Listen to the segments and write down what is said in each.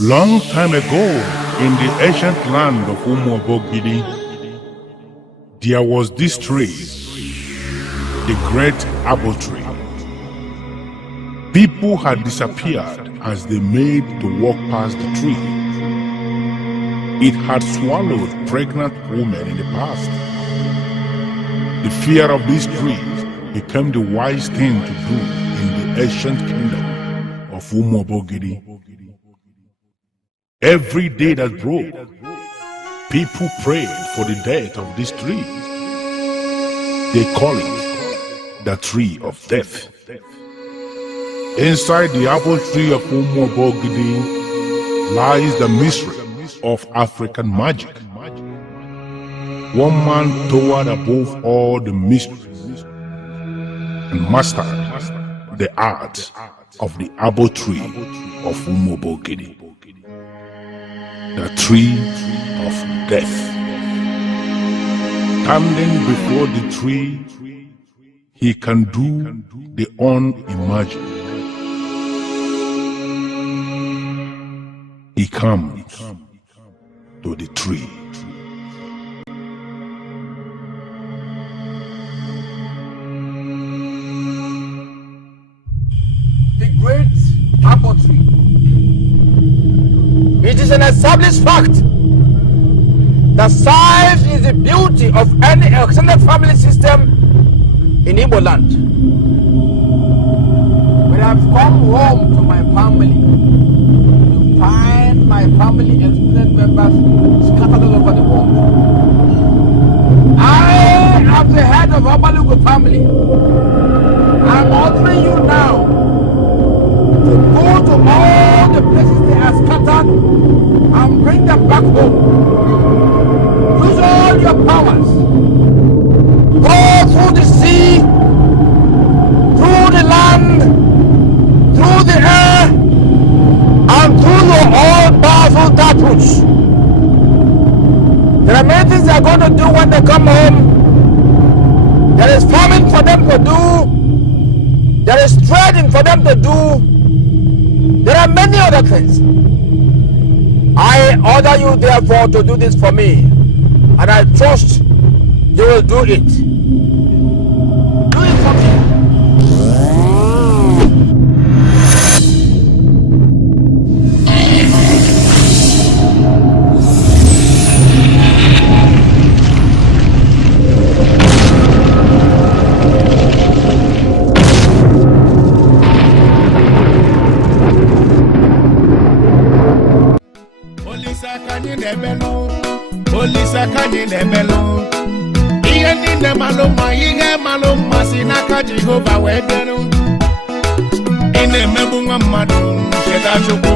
Long time ago, in the ancient land of Umwabogidi, there was this tree, the great apple tree. People had disappeared as they made to walk past the tree. It had swallowed pregnant women in the past. The fear of this tree became the wise thing to do in the ancient kingdom of Umwabogidi. Every day that broke, people prayed for the death of this tree. They call it the tree of death. Inside the apple tree of Umwabogidi lies the mystery of African magic. One man towered above all the mysteries and mastered the art of the apple tree of Umwabogidi. The tree of death. Standing before the tree, he can do the unimaginable. He comes to the tree. The great apple tree. It is an established fact that size is the beauty of any extended family system in Igbo land. When I've come home to my family to find my family extended members scattered all over the world. I am the head of Obalugu family. I'm ordering you now to go to all the places they are scattered and bring them back home. Use all your powers. Go through the sea, through the land, through the air, and through your all-powerful taproots. There are many things they are going to do when they come home. There is farming for them to do. There is trading for them to do. There are many other things. I order you therefore to do this for me, and I trust you will do it. Do it for me. Jehovah wedenu ine mebunga madu cheta chuku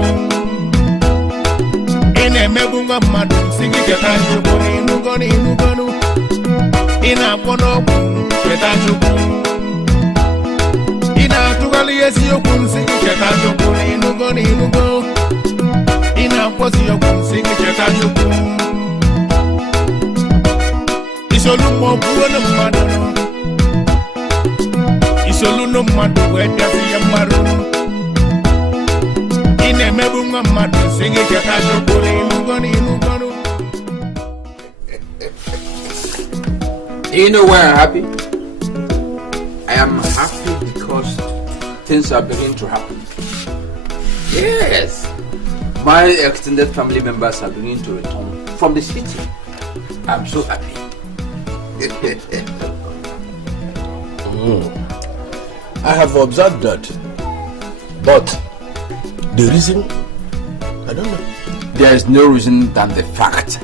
ine mebunga madu sigi cheta chuku inugonu ina kono cheta chuku ina tugali yesi okun sigi cheta chuku inugo ina posi okun sigi cheta chuku isolumo buono madu Soluno madu weda siya maru ine mebunga madu singi chakajo kule inugonu. You know why I'm happy? I am happy because things are beginning to happen. Yes, my extended family members are beginning to return from the city. I'm so happy. I have observed that, but the reason, I don't know. There is no reason than the fact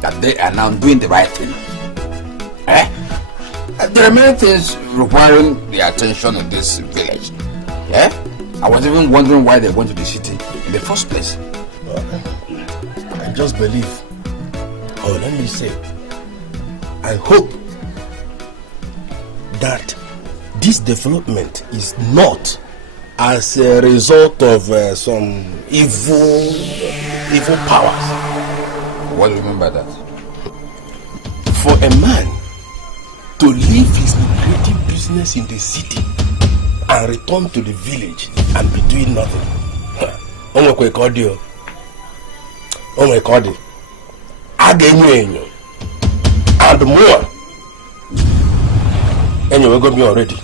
that they are now doing the right thing. There are many things requiring the attention in this village. I was even wondering why they went to the city in the first place. I just believe, or let me say, I hope that this development is not as a result of some evil powers. What do you mean by that? For a man to leave his lucrative business business in the city and return to the village and be doing nothing. Oh my God, oh my God, again, and more. Anyway, got me already.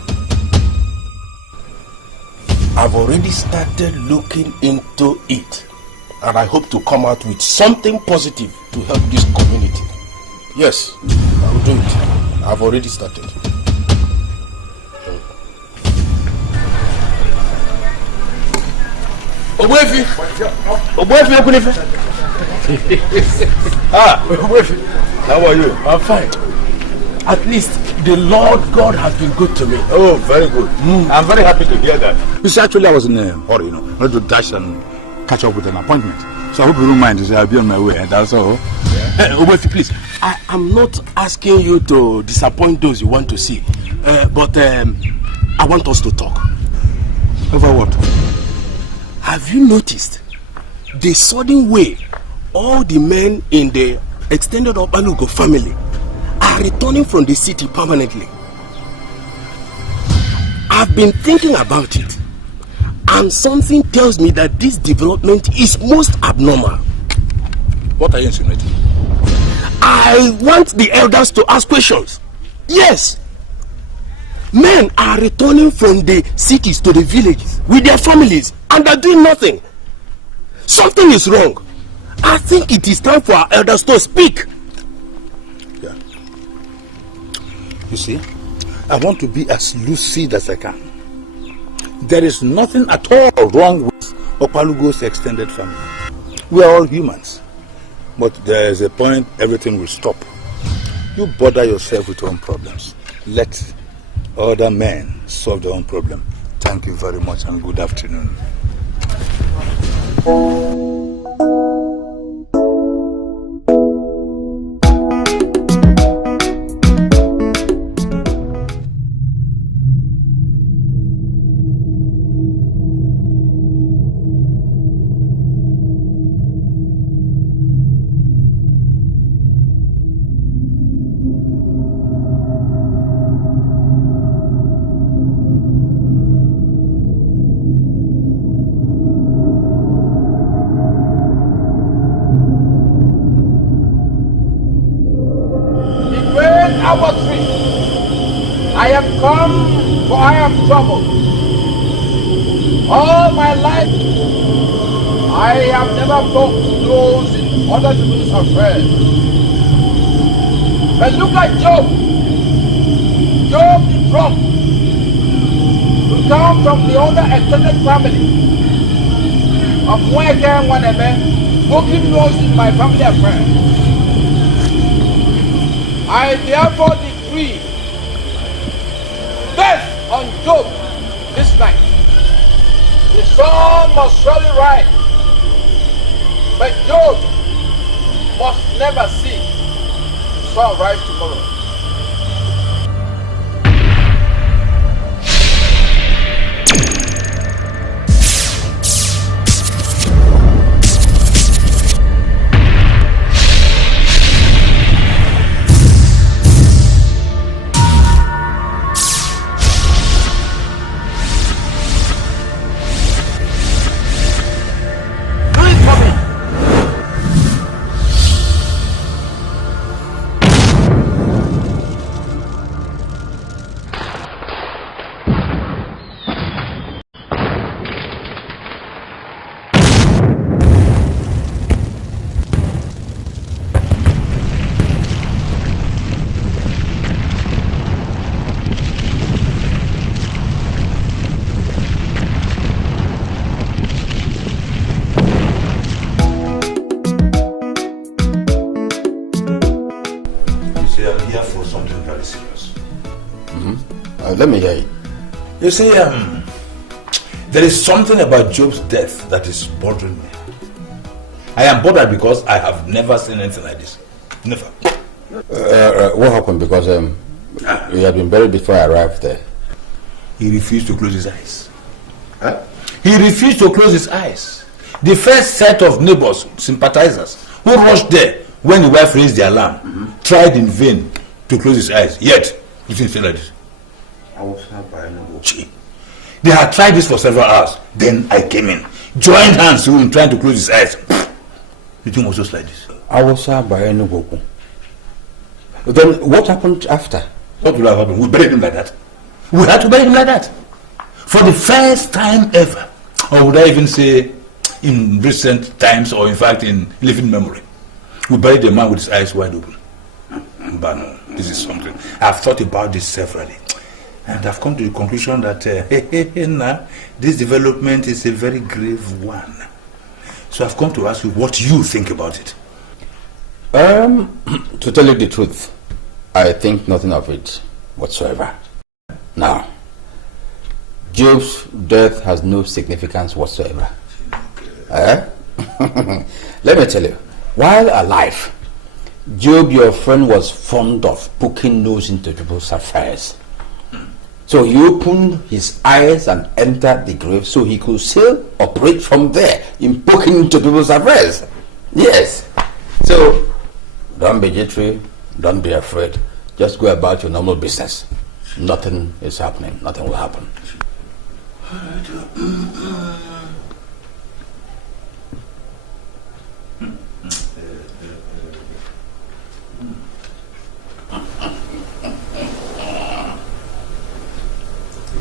I've already started looking into it, and I hope to come out with something positive to help this community. Yes, I will do it. I've already started. Obuefi, Obuefi, how are you? I'm fine. At least the Lord God has been good to me. Oh, very good. I'm very happy to hear that. You see, actually, I was in a hurry, not to dash and catch up with an appointment. So I hope you don't mind. I'll be on my way, and that's all. Obuefi, please. I am not asking you to disappoint those you want to see, but I want us to talk. Over what? Have you noticed the sudden way all the men in the extended Alugo family are returning from the city permanently? I've been thinking about it, and something tells me that this development is most abnormal. What are you insinuating? I want the elders to ask questions. Yes. Men are returning from the cities to the villages with their families, and they're doing nothing. Something is wrong. I think it is time for our elders to speak. Yeah. You see, I want to be as lucid as I can. There is nothing at all wrong with Opalugo's extended family. We are all humans. But there is a point everything will stop. You bother yourself with your own problems. Let other men solve their own problem. Thank you very much and good afternoon. I have come, for I am troubled. All my life, I have never talked to those in other people's affairs. But look at Job. Job the drunk, who come from the other extended family of Mweke Wanebe, smoking nose in my family affairs. I therefore decree death on Job this night. The sun must surely rise, but Job must never see the sun rise tomorrow. Let me hear it. You see, there is something about Job's death that is bothering me. I am bothered because I have never seen anything like this. Never. What happened? Because he had been buried before I arrived there. He refused to close his eyes. Huh? He refused to close his eyes. The first set of neighbors, sympathizers, who rushed there when the wife raised the alarm, tried in vain to close his eyes. Yet, he didn't say like this. I was hurt by Enugu. Gee. They had tried this for several hours. Then I came in, joined hands with him, trying to close his eyes. The thing was just like this. I was hurt by Enugu. Then what happened after? What would have happened? We buried him like that. We had to bury him like that. For the first time ever. Or would I even say in recent times, or in fact in living memory. We buried a man with his eyes wide open. But no, this is something. I've thought about this severally. And I've come to the conclusion that this development is a very grave one. So I've come to ask you what you think about it. To tell you the truth, I think nothing of it whatsoever. Now, Job's death has no significance whatsoever. Let me tell you, while alive, Job, your friend, was fond of poking nose into people's affairs. So he opened his eyes and entered the grave so he could still operate from there in poking into people's affairs. Yes. So don't be jittery, don't be afraid. Just go about your normal business. Nothing is happening. Nothing will happen.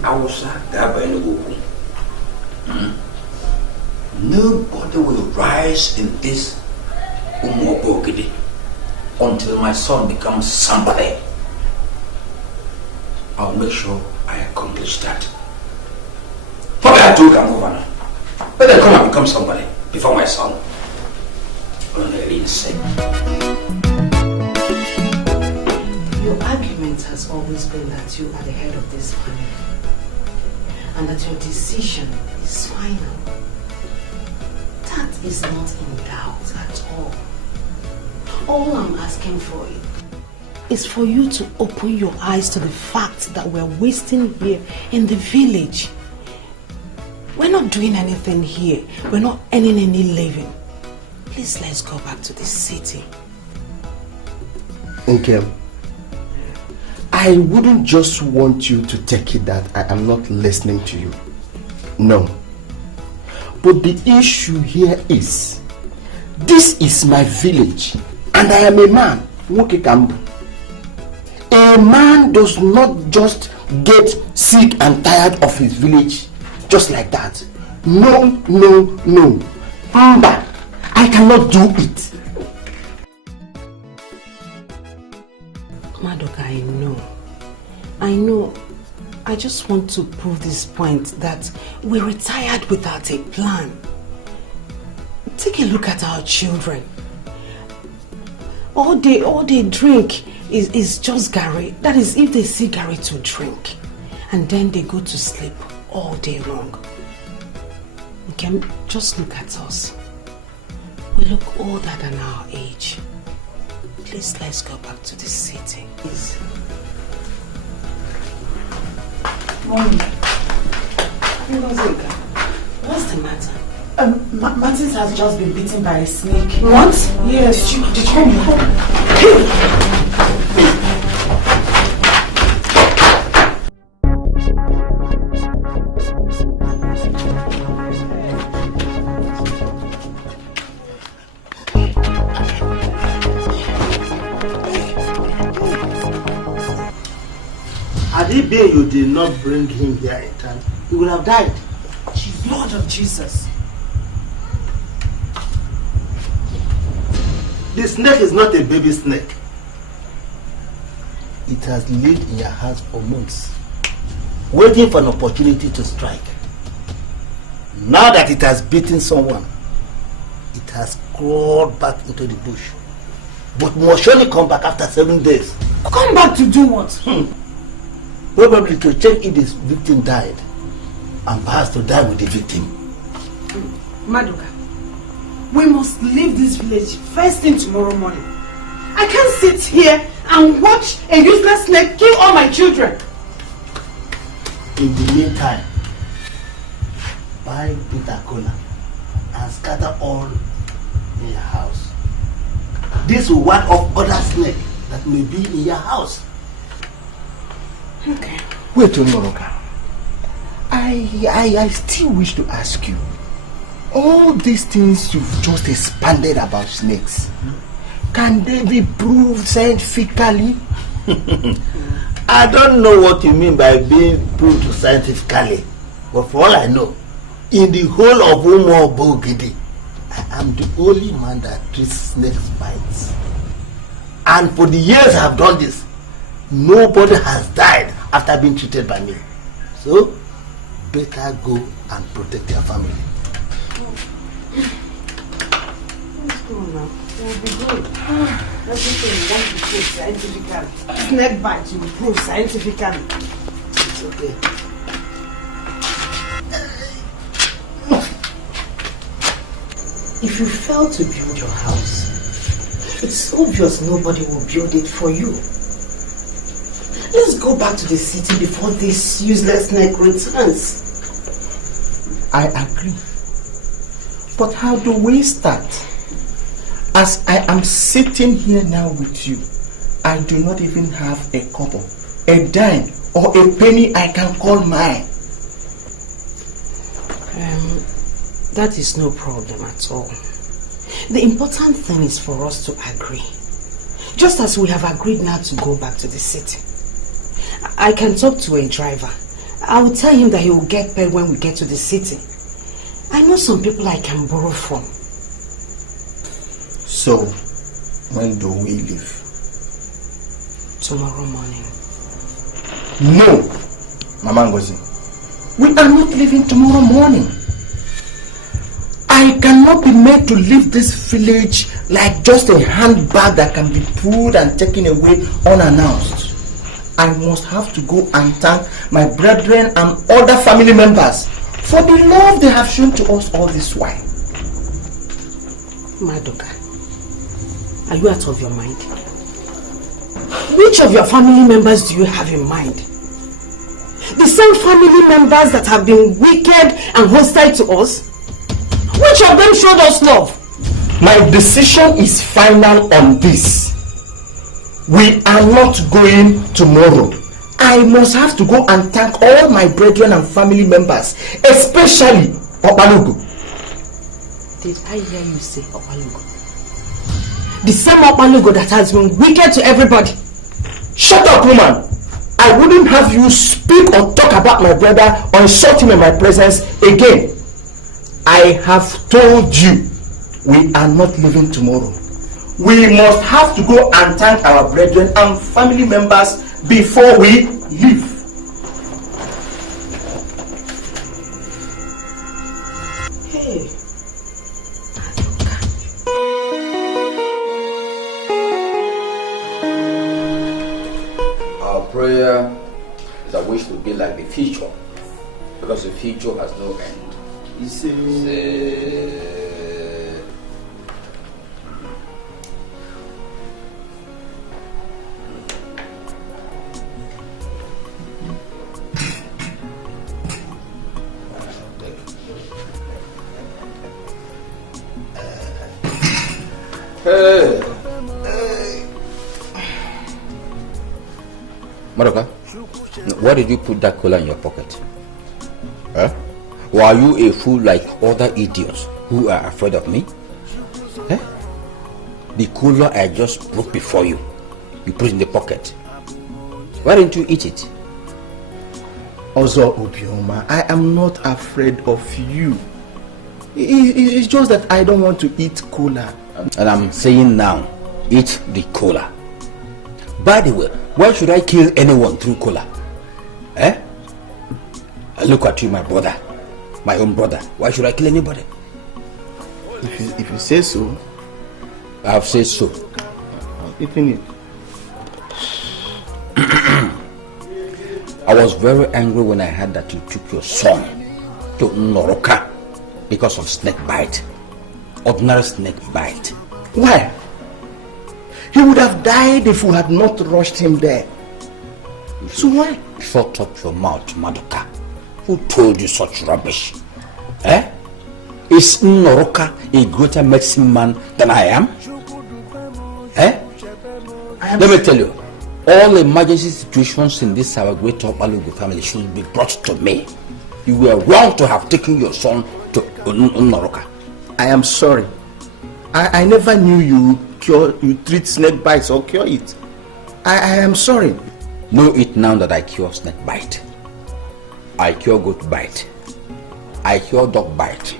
I was there by nobody will rise in this Umobogidi until my son becomes somebody. I'll make sure I accomplish that. Probably I told Governor. Better come and become somebody before my son. Only insane. Your argument has always been that you are the head of this family and that your decision is final. That is not in doubt at all. All I'm asking for is for you to open your eyes to the fact that we're wasting here in the village. We're not doing anything here. We're not earning any living. Please let's go back to the city. Okay. I wouldn't just want you to take it that I am not listening to you. No. But the issue here is, this is my village and I am a man. A man does not just get sick and tired of his village just like that. No, no, no. Mba, I cannot do it. Madoka, I know. I just want to prove this point that we retired without a plan. Take a look at our children. All they drink is just Gary. That is if they see Gary to drink. And then they go to sleep all day long. Okay, just look at us. We look older than our age. Please, let's go back to the city. Please. Mommy. What's the matter? Martins has just been bitten by a snake. What? Yes. Did you know? Had it been you did not bring him here in time, he would have died. Lord of Jesus. The snake is not a baby snake. It has lived in your house for months, waiting for an opportunity to strike. Now that it has bitten someone, it has crawled back into the bush. But must surely come back after 7 days. Come back to do what? Probably to check if this victim died, and perhaps to die with the victim. Madoka, we must leave this village first thing tomorrow morning. I can't sit here and watch a useless snake kill all my children. In the meantime, buy bitter cola and scatter all in your house. This will ward off other snakes that may be in your house. Okay. Wait, Onoroka. I still wish to ask you. All these things you've just expanded about snakes, can they be proved scientifically? I don't know what you mean by being proved scientifically, but for all I know, in the whole of Umo Bogidi, I am the only man that treats snake bites. And for the years I've done this, nobody has died after being treated by me. So, better go and protect your family. Let's go now. It will be good. Everything you want to prove scientifically. Snake bite, you will prove scientifically. It's okay. If you fail to build your house, it's obvious nobody will build it for you. Let's go back to the city before this useless snake returns. I agree. But how do we start? As I am sitting here now with you, I do not even have a couple, a dime, or a penny I can call mine. That is no problem at all. The important thing is for us to agree. Just as we have agreed now to go back to the city. I can talk to a driver. I will tell him that he will get paid when we get to the city. I know some people I can borrow from. So, when do we leave? Tomorrow morning. No, Mama Ngozi. We are not leaving tomorrow morning. I cannot be made to leave this village like just a handbag that can be pulled and taken away unannounced. I must have to go and thank my brethren and other family members for the love they have shown to us all this while. Madoka, are you out of your mind? Which of your family members do you have in mind? The same family members that have been wicked and hostile to us? Which of them showed us love? My decision is final on this. We are not going tomorrow. I must have to go and thank all my brethren and family members, especially Opalugo. Did I hear you say Opalugo? The same Opalugo that has been wicked to everybody. Shut up, woman! I wouldn't have you speak or talk about my brother or insult him in my presence again. I have told you, we are not leaving tomorrow. We must have to go and thank our brethren and family members before we leave. Hey. Our prayer is that we should be like the future, because the future has no end. You see, Hey. Madoka, why did you put that cola in your pocket? Huh? Or are you a fool like other idiots who are afraid of me? Eh? The cola I just broke before you, you put it in the pocket. Why didn't you eat it? Ozo Obioma, I am not afraid of you. It's just that I don't want to eat cola. And I'm saying now, eat the cola. By the way, why should I kill anyone through cola? Eh? Look at you, my brother. My own brother. Why should I kill anybody? If you say so. I have said so. I'm eating it. I was very angry when I heard that you took your son to Noroka because of snake bite. Ordinary snake bite. Why? He would have died if we had not rushed him there. So why? Shut up your mouth, Madoka. Who told you such rubbish? Eh? Is Noroka a greater medicine man than I am? Eh? Let me tell you, all emergency situations in this our great Alugu family should be brought to me. You were wrong to have taken your son to Unaroka. I am sorry. I never knew you treat snake bites or cure it. I am sorry. Know it now that I cure snake bite. I cure goat bite. I cure dog bite.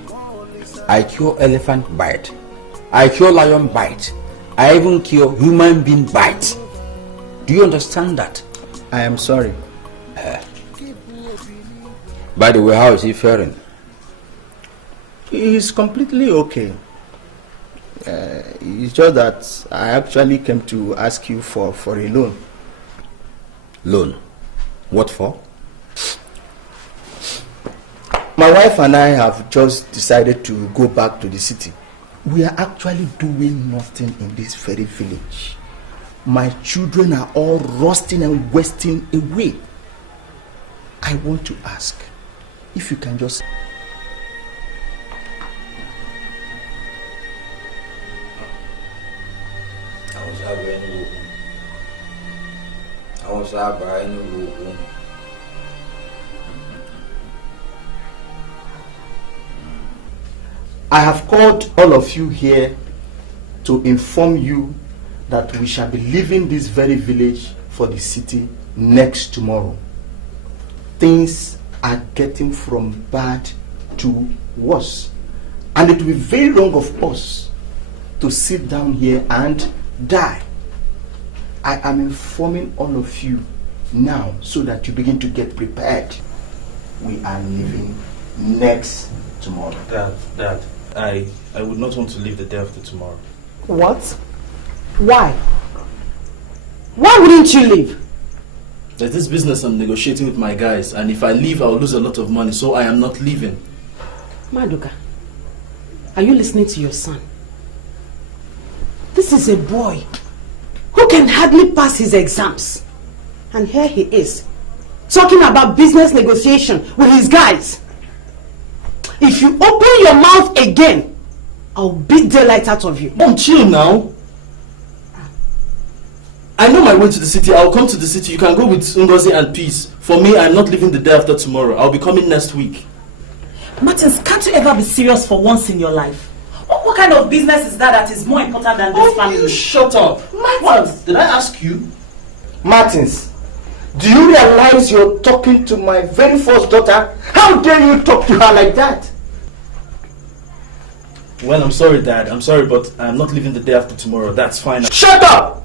I cure elephant bite. I cure lion bite. I even cure human being bite. Do you understand that? I am sorry. By the way, how is he faring? He is completely okay. It's just that I actually came to ask you for a loan. Loan? What for? My wife and I have just decided to go back to the city. We are actually doing nothing in this very village. My children are all rusting and wasting away. I want to ask if you can just... I have called all of you here to inform you that we shall be leaving this very village for the city next tomorrow. Things are getting from bad to worse, and it will be very wrong of us to sit down here and die. I am informing all of you now so that you begin to get prepared. We are leaving next tomorrow. Dad, I would not want to leave the day after tomorrow. What? Why? Why wouldn't you leave? There's this business I'm negotiating with my guys, and if I leave, I'll lose a lot of money, so I am not leaving. Maduka, are you listening to your son? This is a boy who can hardly pass his exams. And here he is, talking about business negotiation with his guys. If you open your mouth again, I'll beat daylight out of you. Mom, chill now. I know my way to the city. I'll come to the city. You can go with Ngozi and Peace. For me, I'm not leaving the day after tomorrow. I'll be coming next week. Martins, can't you ever be serious for once in your life? What kind of business is that is more important than this family? You shut up. Martins. What? Did I ask you? Martins, do you realize you're talking to my very first daughter? How dare you talk to her like that? Well, I'm sorry, Dad. I'm sorry, but I'm not leaving the day after tomorrow. That's fine. Shut up!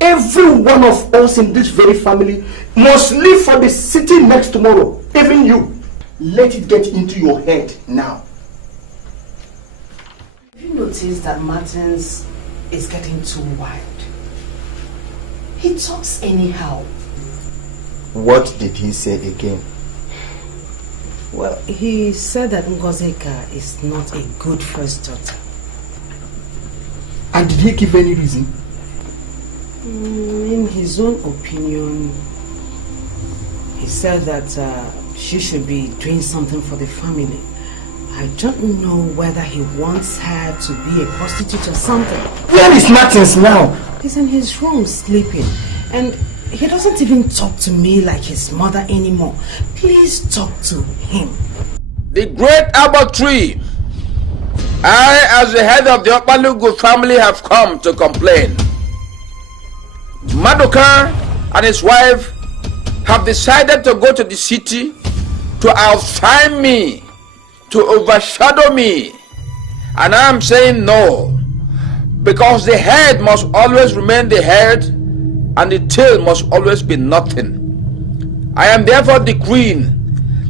Every one of us in this very family must leave for the city next tomorrow. Even you. Let it get into your head now. Have you noticed that Martins is getting too wild? He talks anyhow. What did he say again? Well, he said that Ngozika is not a good first daughter. And did he give any reason? In his own opinion, he said that she should be doing something for the family. I don't know whether he wants her to be a prostitute or something. Where is Martins now? He's in his room sleeping, and he doesn't even talk to me like his mother anymore. Please talk to him. The great Abba tree. I, as the head of the Opalugu family, have come to complain. Maduka and his wife have decided to go to the city to outshine me, to overshadow me. And I am saying no, because the head must always remain the head and the tail must always be nothing. I am therefore decreeing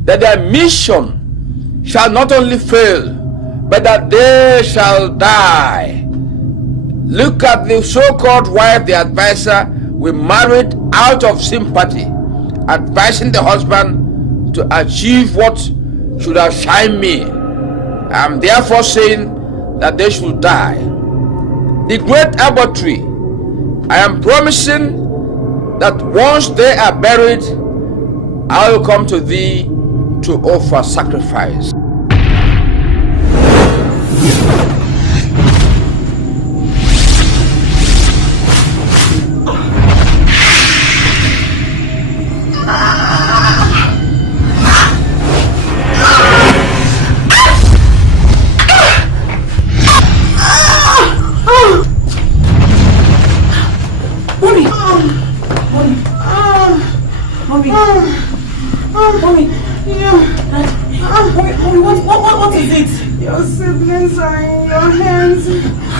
that their mission shall not only fail, but that they shall die. Look at the so-called wife, the advisor, we married out of sympathy, advising the husband to achieve what should outshine me. I am therefore saying that they should die. The great Abba tree, I am promising that once they are buried, I will come to thee to offer sacrifice. Mommy. Mommy, what is it? Your siblings are in your hands.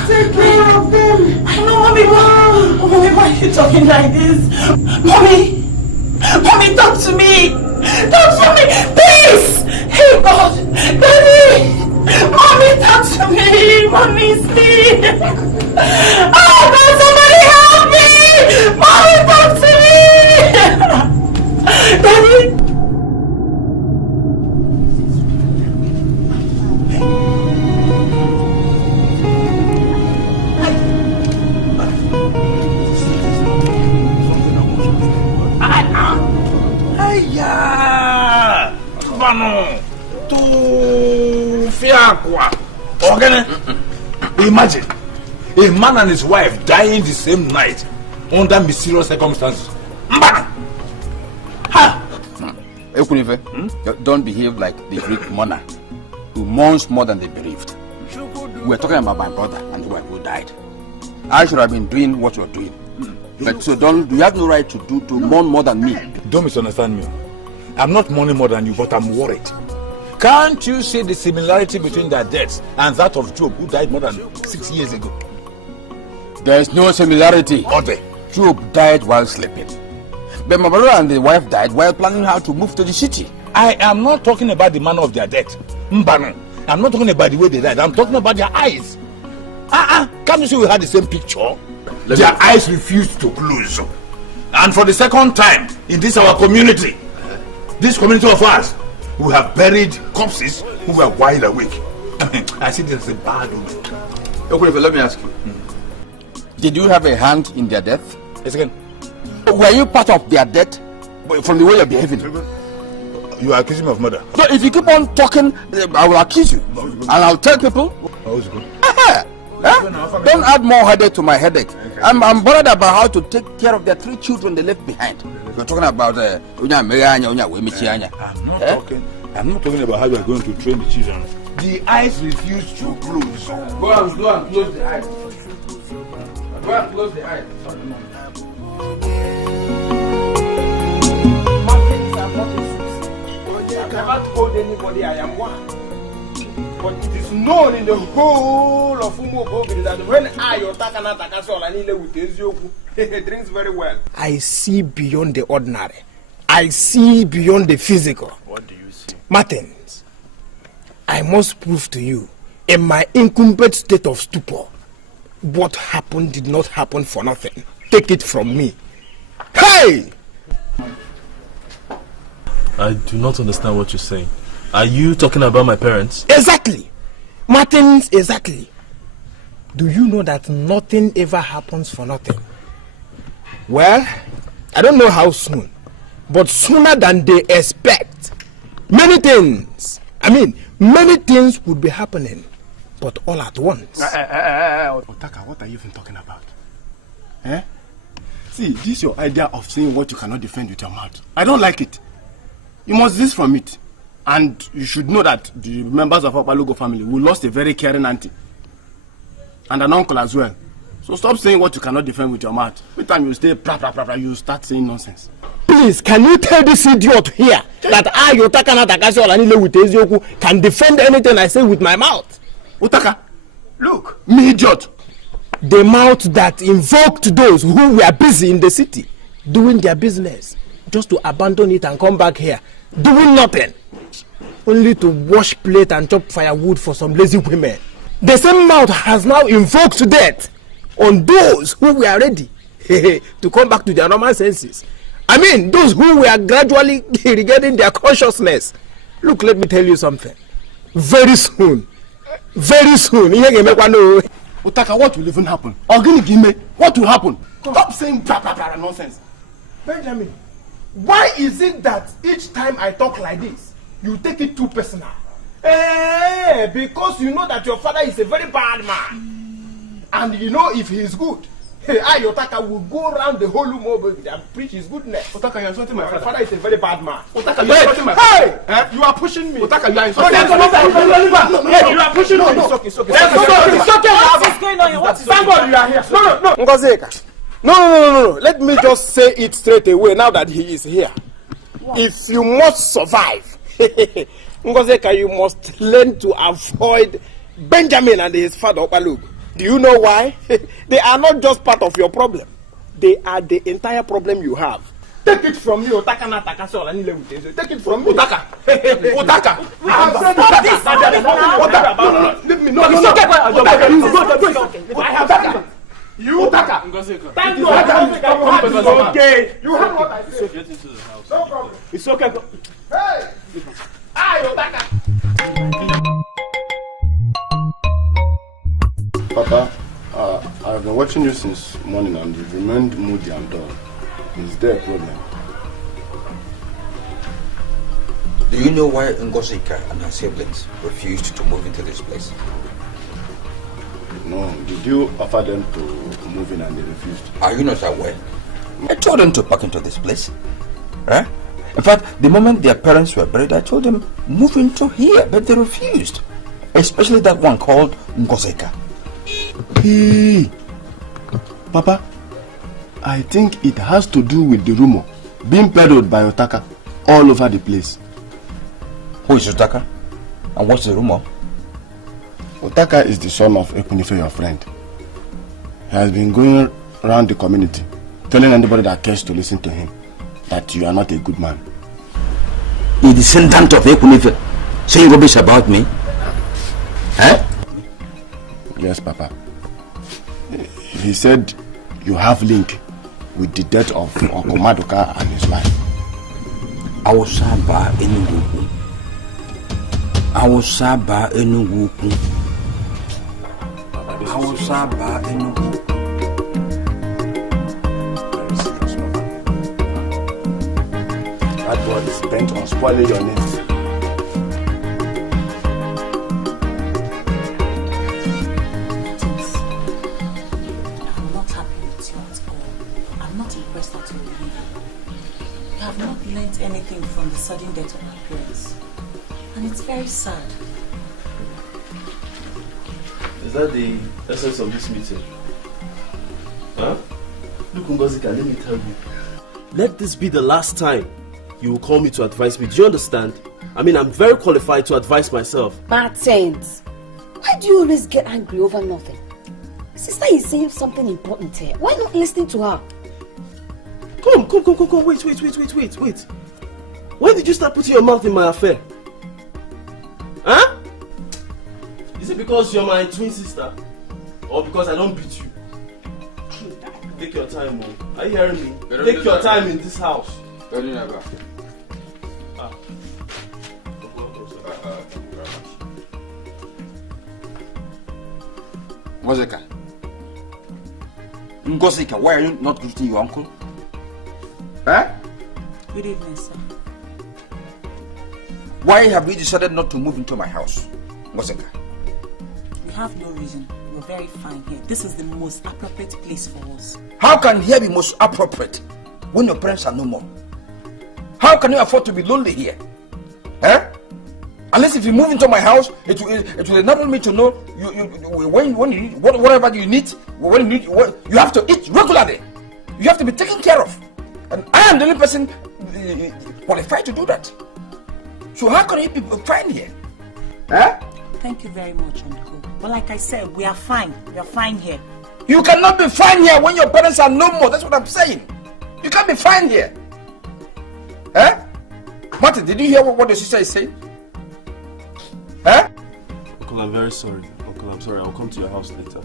Take care of them. I know, Mommy. Mommy, why are you talking like this? Mommy, talk to me. Talk to me, please. Hey, God, Daddy. Mommy, talk to me. Mommy, sleep. Oh, God, somebody help me. Mommy, talk to me. Daddy. Imagine a man and his wife dying the same night under mysterious circumstances. Don't behave like the Greek monarch who mourns more than the bereaved. We're talking about my brother and the wife who died. I should have been doing what you're doing. But so you have no right to mourn more than me. Don't misunderstand me. I'm not mourning more than you, but I'm worried. Can't you see the similarity between their deaths and that of Job, who died more than 6 years ago? There is no similarity. Okay. Job died while sleeping. But my brother and the wife died while planning how to move to the city. I am not talking about the manner of their death. Mbano. I'm not talking about the way they died. I'm talking about their eyes. Can't you see we had the same picture? Their eyes refused to close. And for the second time in this our community, this community of ours, we have buried corpses who were wide awake. I see this as a bad omen. Okay, let me ask you. Did you have a hand in their death? Yes, again. Were you part of their death from the way you're behaving? You are accusing me of murder. So if you keep on talking, I will accuse you. And I'll tell people. Don't add more headache to my headache. I'm bothered about how to take care of their 3 children they left behind. You're talking about I'm not talking about how you are going to train the children. The eyes refuse to close. Go and close the eyes. Go and close the eyes. I never told anybody I am one. But it is known in the whole of Umo that when I he drinks very well. I see beyond the ordinary. I see beyond the physical. What do you see? Martins, I must prove to you, in my incumbent state of stupor, what happened did not happen for nothing. Take it from me. Hey! I do not understand what you're saying. Are you talking about my parents? Exactly. Martins, exactly. Do you know that nothing ever happens for nothing? Well, I don't know how soon, but sooner than they expect. Many things would be happening, but all at once. Otaka, what are you even talking about? See, this is your idea of saying what you cannot defend with your mouth. I don't like it. You must desist from it. And you should know that the members of our Logo family, we lost a very caring auntie. And an uncle as well. So stop saying what you cannot defend with your mouth. Every time you stay, you start saying nonsense. Please, can you tell this idiot here that I, Otaka Natakasi Olanile with Ezioku, can defend anything I say with my mouth? Otaka, look, me idiot. The mouth that invoked those who were busy in the city, doing their business, just to abandon it and come back here, doing nothing. Only to wash plate and chop firewood for some lazy women. The same mouth has now invoked death on those who were ready to come back to their normal senses. I mean, those who were gradually regaining their consciousness. Look, let me tell you something. Very soon, Otaka, what will even happen? What will happen? Stop saying nonsense. Benjamin, why is it that each time I talk like this, you take it too personal? Because you know that your father is a very bad man. And you know if he is good, I, Otaka, will go around the whole Umo and preach his goodness. Otaka, you are insulting my father. My father is a very bad man. Otaka, you are insulting my father. Hey! You are pushing me. Otaka, you are insulting my father. You are pushing me. It's okay. What is going on here? What is going on? Somebody, you are here. No. Ngozeka. No. Let me just say it straight away now that he is here. If you must survive, Ngozeka, you must learn to avoid Benjamin and his father Opalugo. Do you know why? They are not just part of your problem. They are the entire problem you have. Take it from me, Otaka na Takaso. Take it from me. Otaka. Otaka. Stop this. Otaka. Leave me. No. It's okay. I have Otaka. You Otaka. Thank you. Okay. You heard what I said. Get into the house. No problem. It's okay. Hey. I Otaka. Papa, I've been watching you since morning and you've remained moody and dull. Is there a problem? Do you know why Ngozika and her siblings refused to move into this place? No. Did you offer them to move in and they refused? Are you not aware? I told them to pack into this place. Huh? In fact, the moment their parents were buried, I told them move into here, but they refused. Especially that one called Ngozika. Hey, Papa, I think it has to do with the rumor being peddled by Otaka all over the place. Who is Otaka? And what's the rumor? Otaka is the son of Ekunife, your friend. He has been going around the community telling anybody that cares to listen to him that you are not a good man. The descendant of Ekunife saying rubbish about me? Huh? Yes, Papa. He said you have link with the death of Okomadoka and his wife. Awosaba Enugu. Awosaba Enugu. Awosaba Enugu. That boy is bent on spoiling your name. Anything from the sudden death of my parents, and it's very sad. Is that the essence of this meeting? Huh? Look, Ngozika, let me tell you. Let this be the last time you will call me to advise me. Do you understand? I mean, I'm very qualified to advise myself. Martins, why do you always get angry over nothing? Sister is saying something important here. Why not listening to her? Come. Wait. When did you start putting your mouth in my affair? Huh? Is it because you're my twin sister? Or because I don't beat you? Take your time, Mom. Are you hearing me? Take your time in this house. Ngozika, why are you not greeting your uncle? Huh? Good evening, sir. Why have you decided not to move into my house, Ngozika? We have no reason. We're very fine here. This is the most appropriate place for us. How can here be most appropriate when your parents are no more? How can you afford to be lonely here? Huh? Unless if you move into my house, it will enable me to know when you need whatever you need, you have to eat regularly. You have to be taken care of. And I am the only person qualified to do that. So how can you be fine here? Huh? Thank you very much, Uncle. But like I said, we are fine. We are fine here. You cannot be fine here when your parents are no more. That's what I'm saying. You can't be fine here. Huh? Martin, did you hear what the sister is saying? Huh? Uncle, I'm very sorry. Uncle, I'm sorry. I'll come to your house later.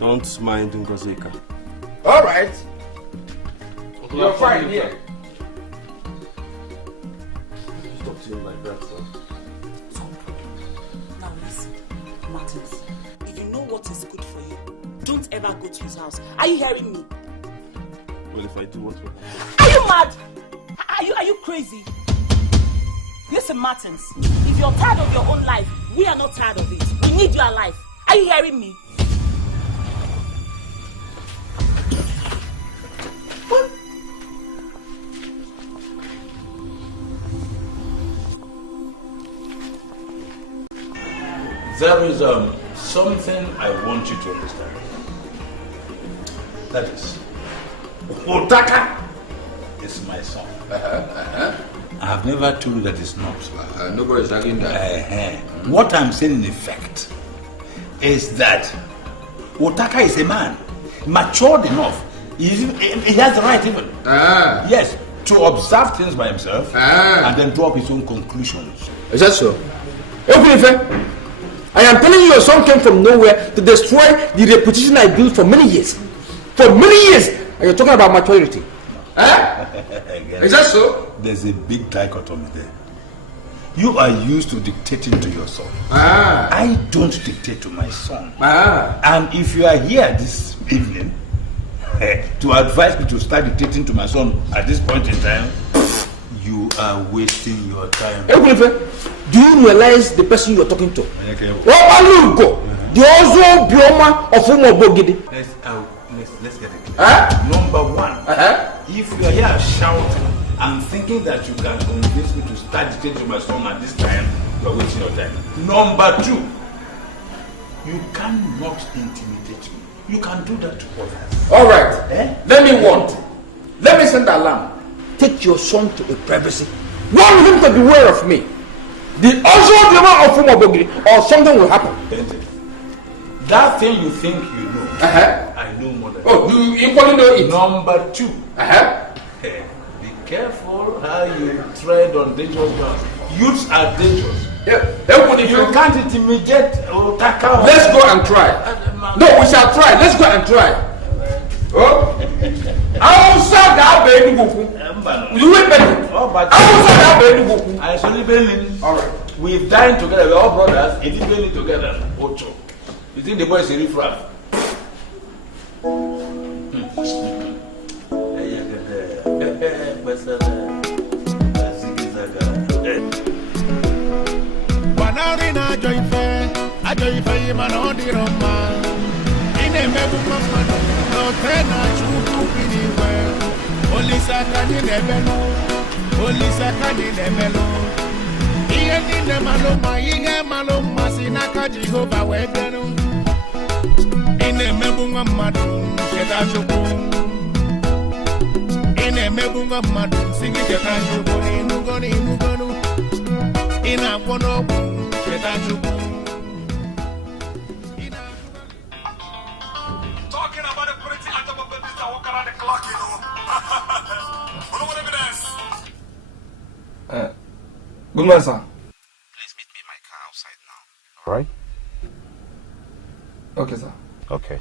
Don't mind Ngozika. All right. Uncle, you're fine here. Talk to him like that, sir. Now listen, Martins. If you know what is good for you, don't ever go to his house. Are you hearing me? Well, if I do, what will happen? Are you mad? Are you crazy? Listen, Martins. If you're tired of your own life, we are not tired of it. We need you alive. Are you hearing me? There is something I want you to understand. That is, Otaka is my son. I have never told you that it's not. Nobody's arguing that. What I'm saying in effect is that Otaka is a man, matured enough. He has the right even. Yes, to observe things by himself and then draw up his own conclusions. Is that so? I am telling you, your son came from nowhere to destroy the reputation I built for many years. For many years! And you're talking about maturity. Is that so? There's a big dichotomy there. You are used to dictating to your son. I don't dictate to my son. And if you are here this evening to advise me to start dictating to my son at this point in time, you are wasting your time. Do you realize the person you are talking to? The also Bioma of Umobogidi. Let's get it clear. Number one, if you are here shouting and thinking that you can convince me to start dictating to my son at this time, you are wasting your time. Number two, you cannot intimidate me. You can do that to others. Alright. Let me warn. Let me send the alarm. Take your son to a privacy. Warn him to beware of me. The also Bioma of Umobogidi, or something will happen. That thing you think you know, I know more than do you equally know it? Number two, be careful how you tread on dangerous ground. Youths are dangerous. You can't intimidate Otaka. Let's go and try. No, we shall try. Let's go and try. We've dined together, we're all brothers. If you bring it together, Ocho. You think the boy is a riffraff? Banarina Joyfe, Manodi Roma. In a mebu mama, no tena chuku biniwe. Olisa kani nebelo, Olisa kani nebelo. Iye nine maloma, sinaka Jehovah webenu. In a mebu mama, keta chuku. In a mebu mama, singi keta chuku. Inugonu. In a wono, keta chuku. Good morning, sir. Please meet me in my car outside now. Alright. Okay, sir. Okay.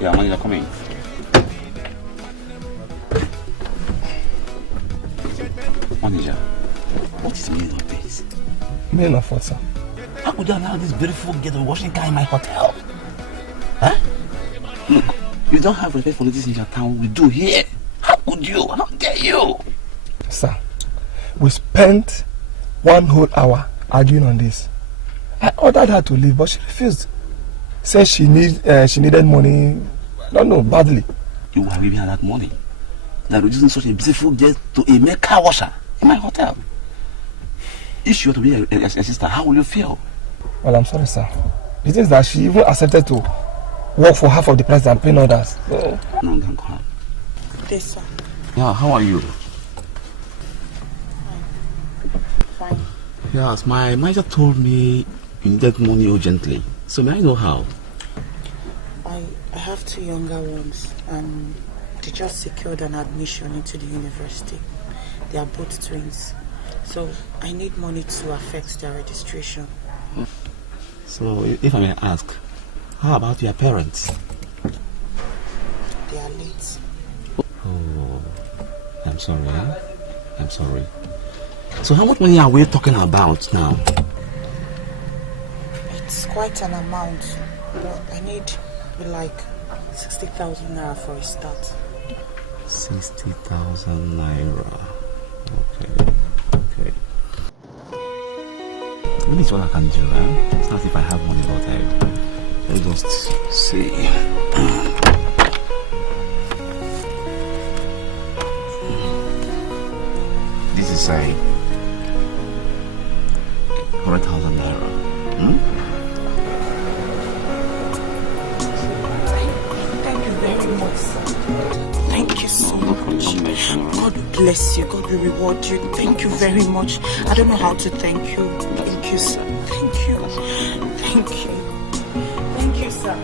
Yeah, when you're coming. Manager, what is the meaning of this? Meaning of what, sir? How could you allow this beautiful girl washing car in my hotel? Huh? Look, you don't have respect for ladies in your town. We do here. How could you? How dare you? Sir, we spent 1 whole hour arguing on this. I ordered her to leave, but she refused. Said she needed money, I don't know, badly. You were giving her that money? That reducing such a beautiful girl to a mere car washer in my hotel. If she were to be a sister, how will you feel? Well, I'm sorry, sir. The thing is that she even accepted to work for half of the price I'm paying others. So... No, don't come. Yes, sir. Yeah, how are you? Fine. Yes, my manager told me you needed money urgently. So may I know how? I have 2 younger ones and they just secured an admission into the university. They are both twins. So I need money to affect their registration. So if I may ask, how about your parents? They are late. Oh, I'm sorry. I'm sorry. So how much money are we talking about now? It's quite an amount, but I need like 60,000 naira for a start. 60,000 naira. Okay. Let me see what I can do, It's not as if I have money all the time. Let's just see. this is a 100,000 naira. Thank you very much, sir. Thank you so much. God bless you. God will reward you. Thank you very much. I don't know how to thank you. Thank you, sir. Thank you. Thank you. Thank you, sir.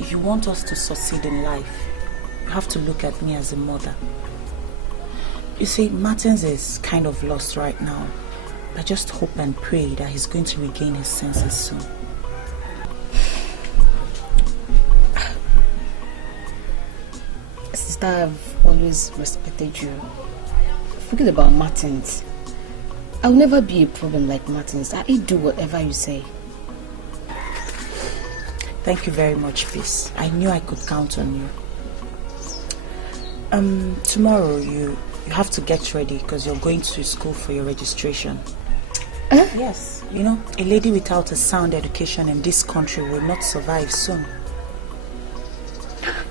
If you want us to succeed in life, you have to look at me as a mother. You see, Martins is kind of lost right now. I just hope and pray that he's going to regain his senses soon. Sister, I've always respected you. Forget about Martins. I'll never be a problem like Martins. I'll do whatever you say. Thank you very much, Peace. I knew I could count on you. Tomorrow you have to get ready because you're going to school for your registration. Yes. You know, a lady without a sound education in this country will not survive soon.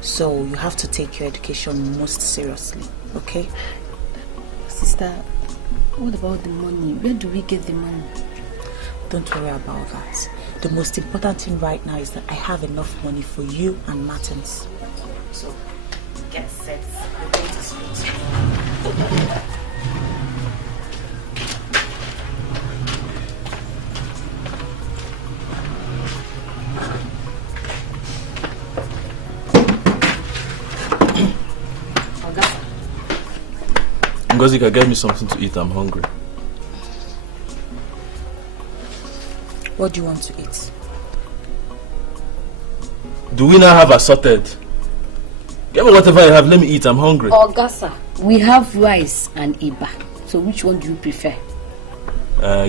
So you have to take your education most seriously, okay? Sister, what about the money? Where do we get the money? Don't worry about that. The most important thing right now is that I have enough money for you and Martins. So, get set. We're going to school tomorrow. Ngozi, can get me something to eat. I'm hungry. What do you want to eat? Do we now have assorted? Get me whatever you have. Let me eat. I'm hungry. Ogasa, we have rice and iba. So which one do you prefer?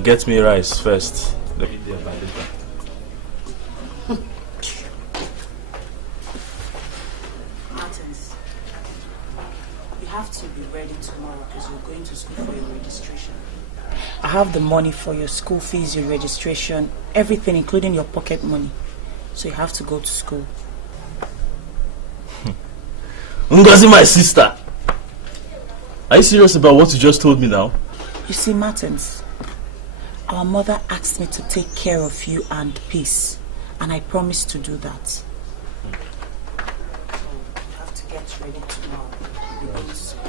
Get me rice first. Let me eat by later. Martins, you have to be ready tomorrow because you're going to school for your registration. I have the money for your school fees, your registration, everything, including your pocket money. So you have to go to school. Ngozi, my sister. Are you serious about what you just told me now? You see, Martins, our mother asked me to take care of you and Peace, and I promised to do that. So you have to get ready tomorrow. You're going to school.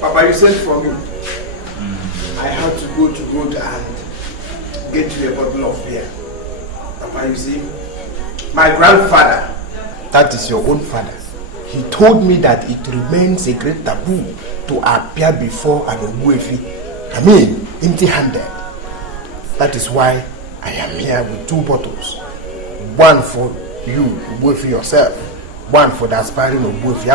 Papa, you sent for me. I had to go to Goat and get you a bottle of beer. Papa, you see, my grandfather, that is your own father, he told me that it remains a great taboo to appear before an Ogbuefi, empty-handed. That is why I am here with 2 bottles. One for you, Ogbuefi yourself. One for the aspiring Ogbuefi.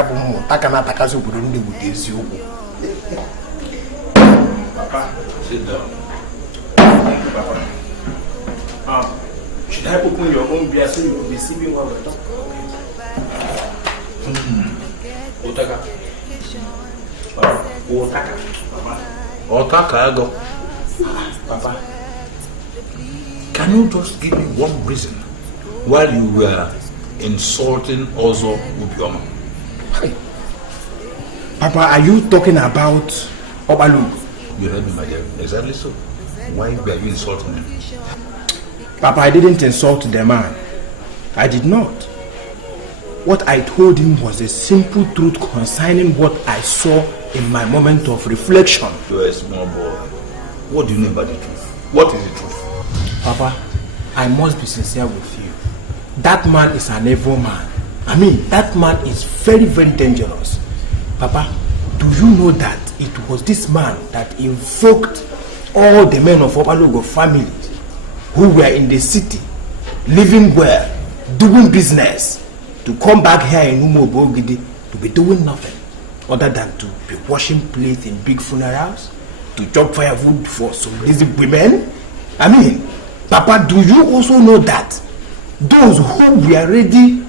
Papa, sit down. Thank you, Papa. Should I open your own beer so you will be sipping while we talk? Otaka. Otaka. Papa. Can you just give me one reason why you were insulting Ozo Ubioma? Papa, are you talking about Obalu? You heard me, my dear. Exactly so. Why were you insulting him? Papa, I didn't insult the man. I did not. What I told him was a simple truth concerning what I saw in my moment of reflection. You're a small boy. What do you mean by the truth? What is the truth? Papa, I must be sincere with you. That man is an evil man. That man is very, very dangerous. Papa, do you know that it was this man that invoked all the men of Obalogo family who were in the city, living well, doing business, to come back here in Umobogidi to be doing nothing other than to be washing plates in big funerals, to chop firewood for some lazy women? Papa, do you also know that those who were ready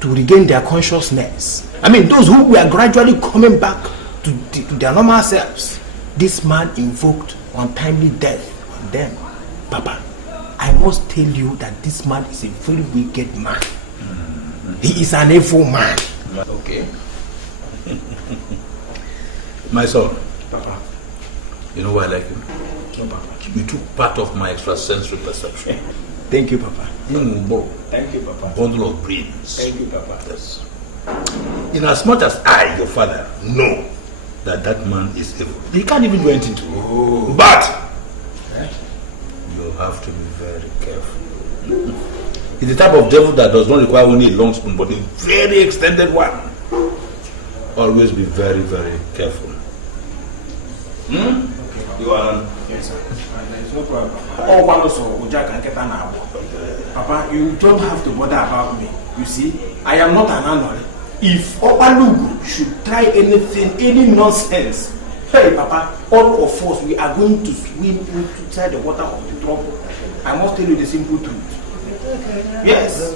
to regain their consciousness, I mean those who were gradually coming back to their normal selves, this man invoked untimely death on them. Papa, I must tell you that this man is a very wicked man. He is an evil man. Okay. My son. Papa. You know why I like him? No, Papa. You took part of my extrasensory perception. Thank you, Papa. Thank you, Papa. Bundle of brains. Thank you, Papa. Yes. In as much as I, your father, know that that man is evil, he can't even do anything to you. But you have to be very careful. He's the type of devil that does not require only a long spoon, but a very extended one. Always be very, very careful. You are. Yes, sir. There's no problem. Papa, you don't have to bother about me. You see, I am not an anomaly. If Opalugu should try anything, any nonsense, hey, Papa, all of us, we are going to swim inside the water of the trouble. I must tell you the simple truth. Yes.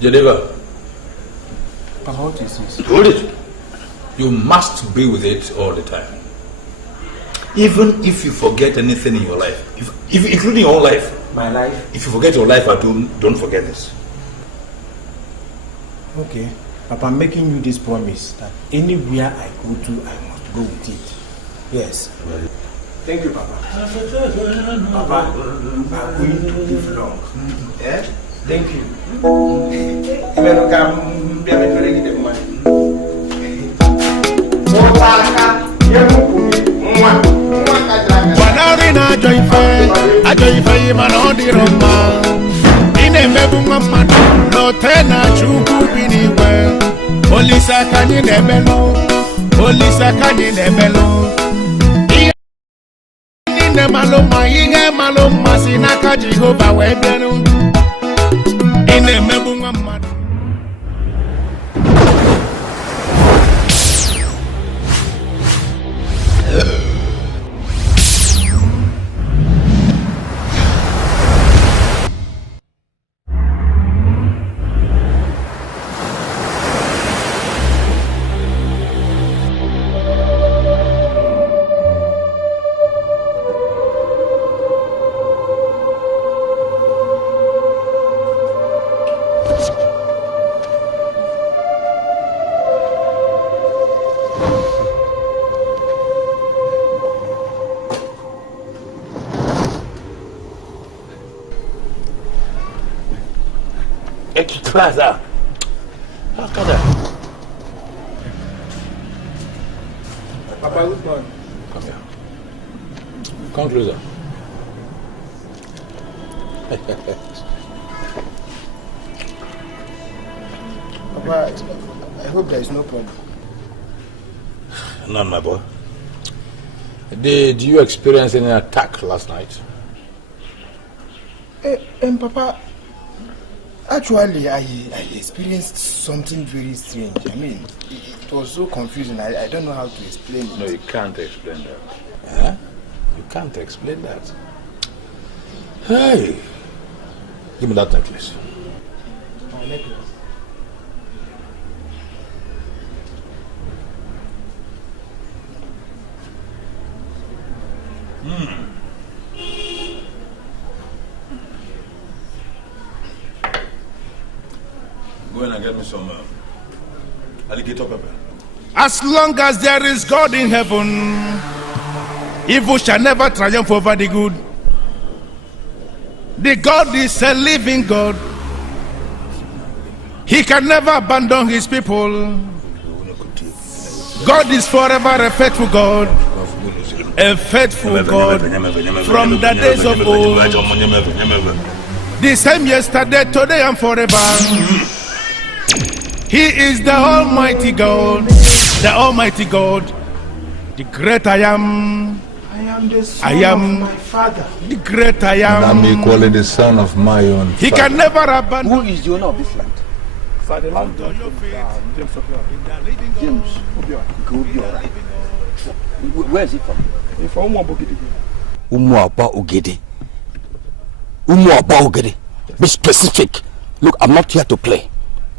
Geneva. Papa, what is this? Hold it. You must be with it all the time. Even if you forget anything in your life, if including your own life. My life? If you forget your life, don't forget this. Okay. Papa, I'm making you this promise that anywhere I go to, I must go with it. Yes. Thank you, Papa. Papa, I'm going to live long. Eh? Thank you. Banarina ajoife manodi roma. Ine mebu mama no tena chuku biniwe. Olisa kani nebelo, olisa kani nebelo. Ine maloma inge maloma sinaka Jehovah webenu. Ine mebu mama. Plaza. How can I? Papa, good morning. Come here. Come closer. Papa, I hope there is no problem. None, my boy. Did you experience any attack last night? Papa, actually, I experienced something very strange. I mean, it was so confusing. I don't know how to explain it. No, you can't explain that. Huh? You can't explain that. Hey, give me that necklace. My necklace. Go in and get me some alligator pepper. As long as there is God in heaven, evil shall never triumph over the good. The God is a living God. He can never abandon his people. God is forever a faithful God. A faithful God from the days of old. The same yesterday, today, and forever. He is the Almighty God, the Almighty God, the great I am. am the son I am of my father. The great I am. And I'm equally the son of my own He father. can never abandon. Who is the owner of this land? Sir, the land belongs to James Obiora. James Obiora. Where is he from? He's from Umwabogidi. Umwabogidi. Be specific. Look, I'm not here to play.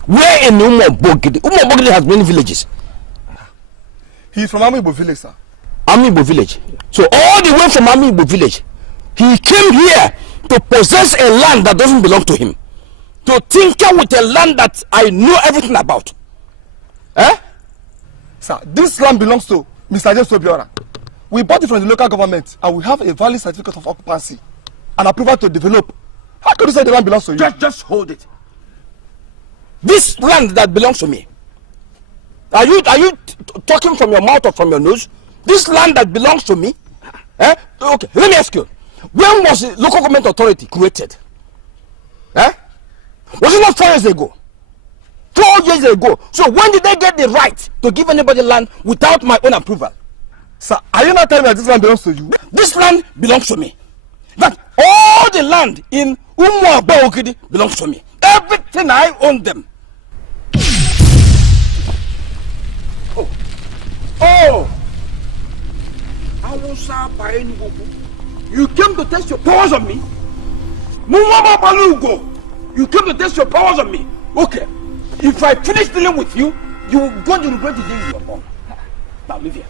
Where in Umwabogidi? Umwabogidi has many villages. He's from Amiibo village, sir. Amiibo village. So all the way from Amiibo village, he came here to possess a land that doesn't belong to him. To tinker with a land that I know everything about. Eh? Sir, this land belongs to Mr. James Obiora. We bought it from the local government and we have a valid certificate of occupancy and approval to develop. How could you say the land belongs to you? Just hold it. This land that belongs to me. Are you talking from your mouth or from your nose? This land that belongs to me? Eh? Okay, let me ask you. When was the local government authority created? Eh? Was it not 4 years ago? 4 years ago. So when did they get the right to give anybody land without my own approval? Sir, are you not telling me that this land belongs to you? This land belongs to me. That all the land in Umwabogidi belongs to me. Everything I own them. Oh! You came to test your powers on me? You came to test your powers on me? Okay. If I finish dealing with you, you're going to regret the day you were born. Now, leave here.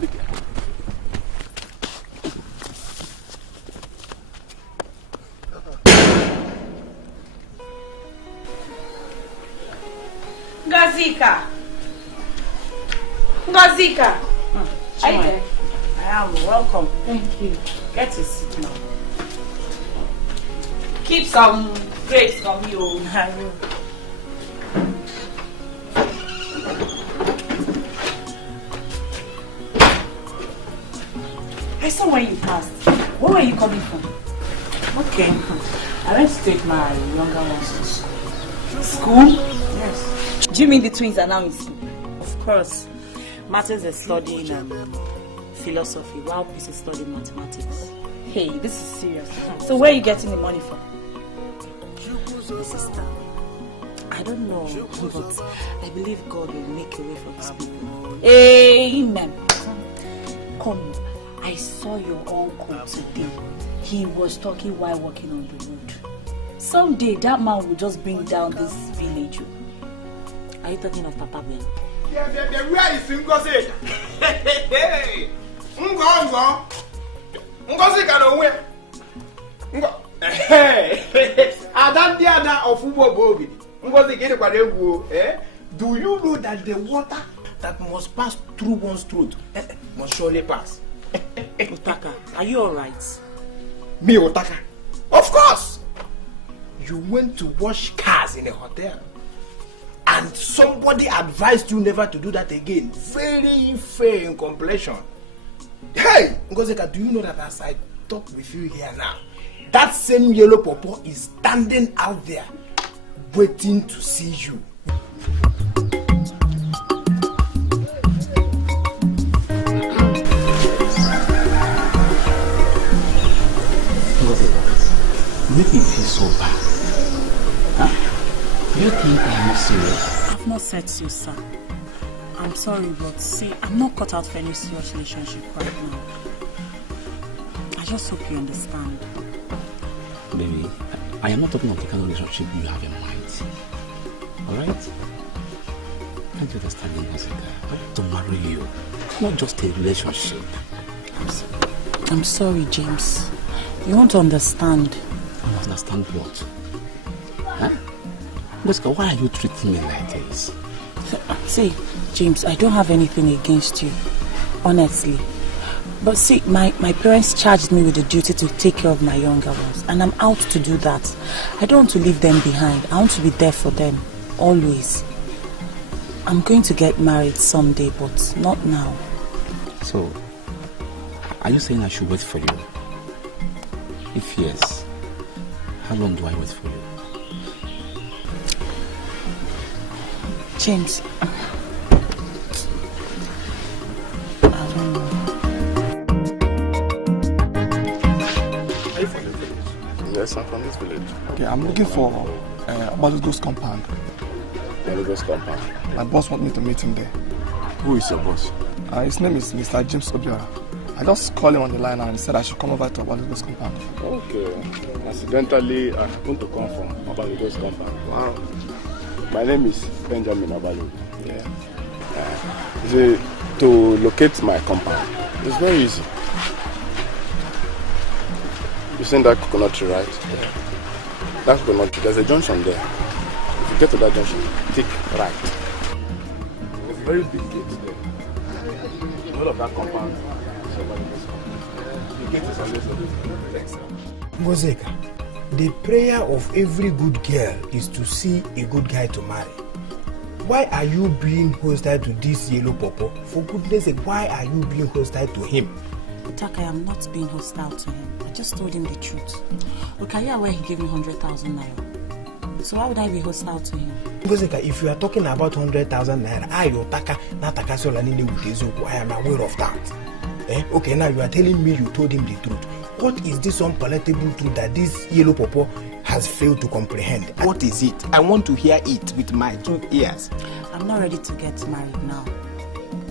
Leave here. Ngazika. Are you there? I am. Welcome. Thank you. Get a seat now. Keep some grapes from you. I saw when you passed. Where were you coming from? Okay. I went to take my younger ones to school. School? Yes. Do you mean the twins are now in school? Of course. Martins is studying philosophy while Peace is studying mathematics. Hey, this is serious. So where are you getting the money from? My sister, I don't know, but I believe God will make a way for his people. Amen. Come, I saw your uncle today. He was talking while walking on the road. Someday that man will just bring down this village. Are you talking of Papa Ben? Where is Ngozi? Hey! Ngozi can win. Adam the other of Ubo Ngozi get a do you know that the water that must pass through one's throat must surely pass? Otaka, are you alright? Me, Otaka? Of course! You went to wash cars in a hotel. And somebody advised you never to do that again. Very fair in complexion. Hey, Ngozeka, do you know that as I talk with you here now, that same yellow pawpaw is standing out there, waiting to see you. Make me feel so bad. Huh? Do you think I'm not serious? I've not said so, sir. I'm sorry, but see, I'm not cut out for any serious relationship right now. I just hope you understand. Baby, I am not talking of the kind of relationship you have in mind. Alright? Can't you understand me, Jessica? I want to marry you. Not just a relationship. I'm sorry, James. You won't understand. I don't understand what? Huh? Jessica, why are you treating me like this? See, James, I don't have anything against you, honestly. But see, my parents charged me with the duty to take care of my younger ones, and I'm out to do that. I don't want to leave them behind. I want to be there for them, always. I'm going to get married someday, but not now. So, are you saying I should wait for you? If yes, how long do I wait for you? James, I don't know. Yes, I'm from this village. Okay, I'm looking for Balogo's compound. Balogo's compound? My boss wants me to meet him there. Who is your boss? His name is Mr. James Obiora. I just called him on the line and he said I should come over to Balogo's compound. Okay. Accidentally, I happen to come from Balogo's compound. Wow. My name is Benjamin Abalogo. Yeah. To locate my compound, it's very easy. You seen that coconut tree, right? Yeah. That coconut tree, there's a junction there. If you get to that junction, take right. There's a very big gate there. The whole of that compound is over the gate is always open. Thanks, sir. Ngozeka, the prayer of every good girl is to see a good guy to marry. Why are you being hostile to this yellow popo? For goodness sake, why are you being hostile to him? Utaka, I am not being hostile to him. I just told him the truth. Look, I hear where he gave me 100,000 naira. So why would I be hostile to him? Ngozeka, if you are talking about 100,000 naira, I am aware of that. Okay, now you are telling me you told him the truth. What is this unpalatable truth that this yellow popo has failed to comprehend? What is it? I want to hear it with my 2 ears. I'm not ready to get married now.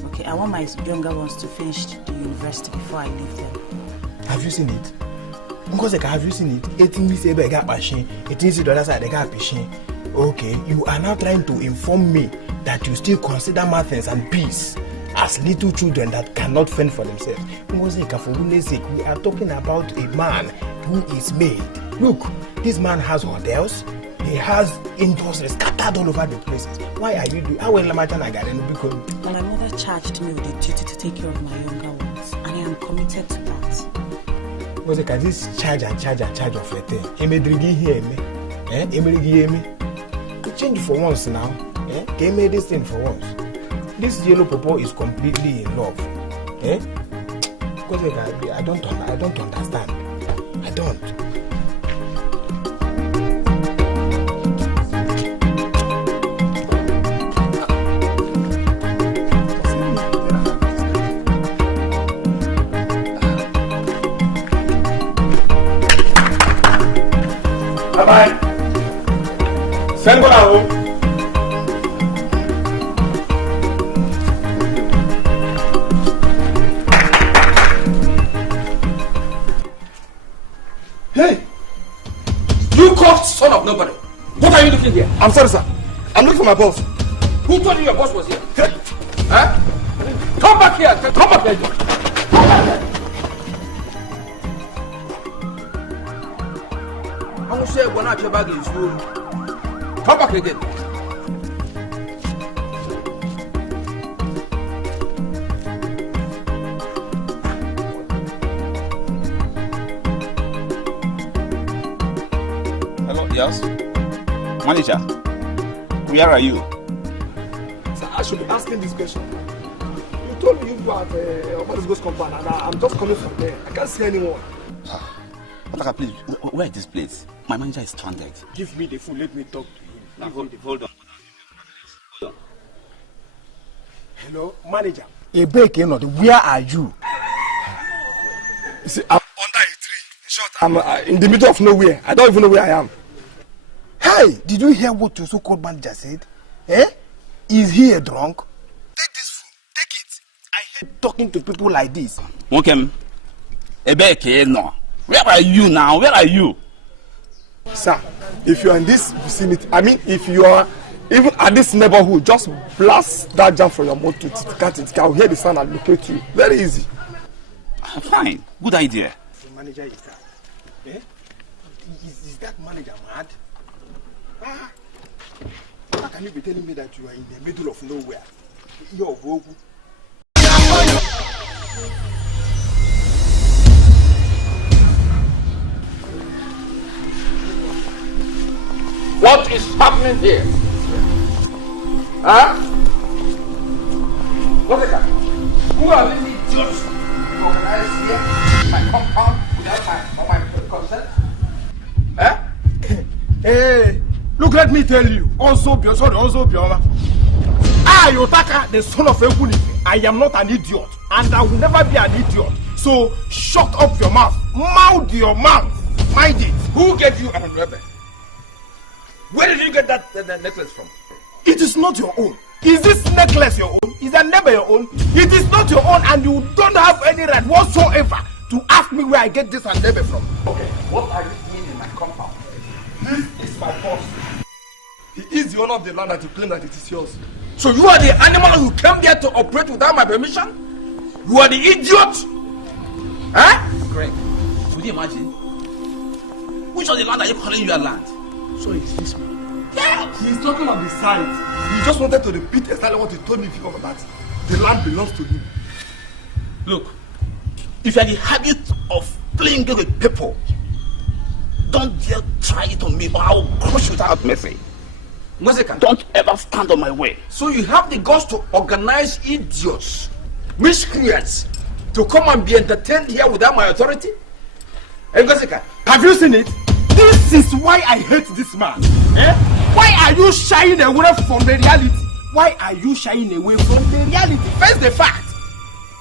Okay, I want my younger ones to finish the university before I leave them. Have you seen it? Ngozeka, have you seen it? 18 weeks ago, I got passion. 18 weeks ago, I got passion. Okay, you are now trying to inform me that you still consider Martins and peace as little children that cannot fend for themselves. Ngozeka, for goodness sake, we are talking about a man who is made. Look, this man has hotels. He has industries scattered all over the places. Why are you doing? My mother charged me with the duty to take care of my younger ones, and I am committed to that. Ngozeka, this charge of a thing. To change for once now. Can make this thing for once. This yellow popo is completely in love. Ngozeka, I don't understand. I don't. Bye-bye. Send go home. Hey! You coughed, son of nobody. What are you looking here? I'm sorry, sir. I'm looking for my boss. Who told you your boss was here? Huh? Come back here. Come back here. I'm going to say, when I your bag is you. Come back again. Hello, yes? Manager, where are you? Sir, I should be asking this question. You told me you were at Balogo's compound and I'm just coming from there. I can't see anyone. Otaka, please, where is this place? My manager is stranded. Give me the phone, let me talk to him. Now, hold on. Hello, manager. Where are you? You see, I'm under a tree. In short, I'm in the middle of nowhere. I don't even know where I am. Hey, did you hear what your so-called manager said? Is he a drunk? Take this phone, take it. I hate talking to people like this. Okay. No. Where are you now? Where are you? Sir, if you are in this vicinity, I mean, if you are even at this neighborhood, just blast that jam from your motor. I'll hear the sound and locate you. Very easy. Fine. Good idea. The manager is that. Is that manager mad? How can you be telling me that you are in the middle of nowhere? You're Vogu. What is happening here? Huh? Look at that. Who are these idiots organized here? My compound without my consent? Huh? Hey, look, let me tell you. Also, Otaka, the son of Ekuni, I am not an idiot, and I will never be an idiot. So, shut up your mouth. Mouth your mouth. Mind it. Who gave you an unravel? Where did you get that necklace from? It is not your own. Is this necklace your own? Is that never your own? It is not your own, and you don't have any right whatsoever to ask me where I get this and never from. Okay, what are you doing in my compound? This is my boss. He is the owner of the land that you claim that it is yours. So you are the animal who came there to operate without my permission? You are the idiot? Huh? Greg, could you imagine? Which of the land are you calling your land? So it's this man. Yeah! He's talking on the side. He just wanted to repeat exactly what he told me before that. The land belongs to him. Look, if you are the habit of playing game with people, don't dare try it on me or I will crush you without mercy. Don't ever stand on my way. So you have the guts to organize idiots, miscreants, to come and be entertained here without my authority? Have you seen it? This is why I hate this man. Eh? Why are you shying away from the reality? Why are you shying away from the reality? Face the fact.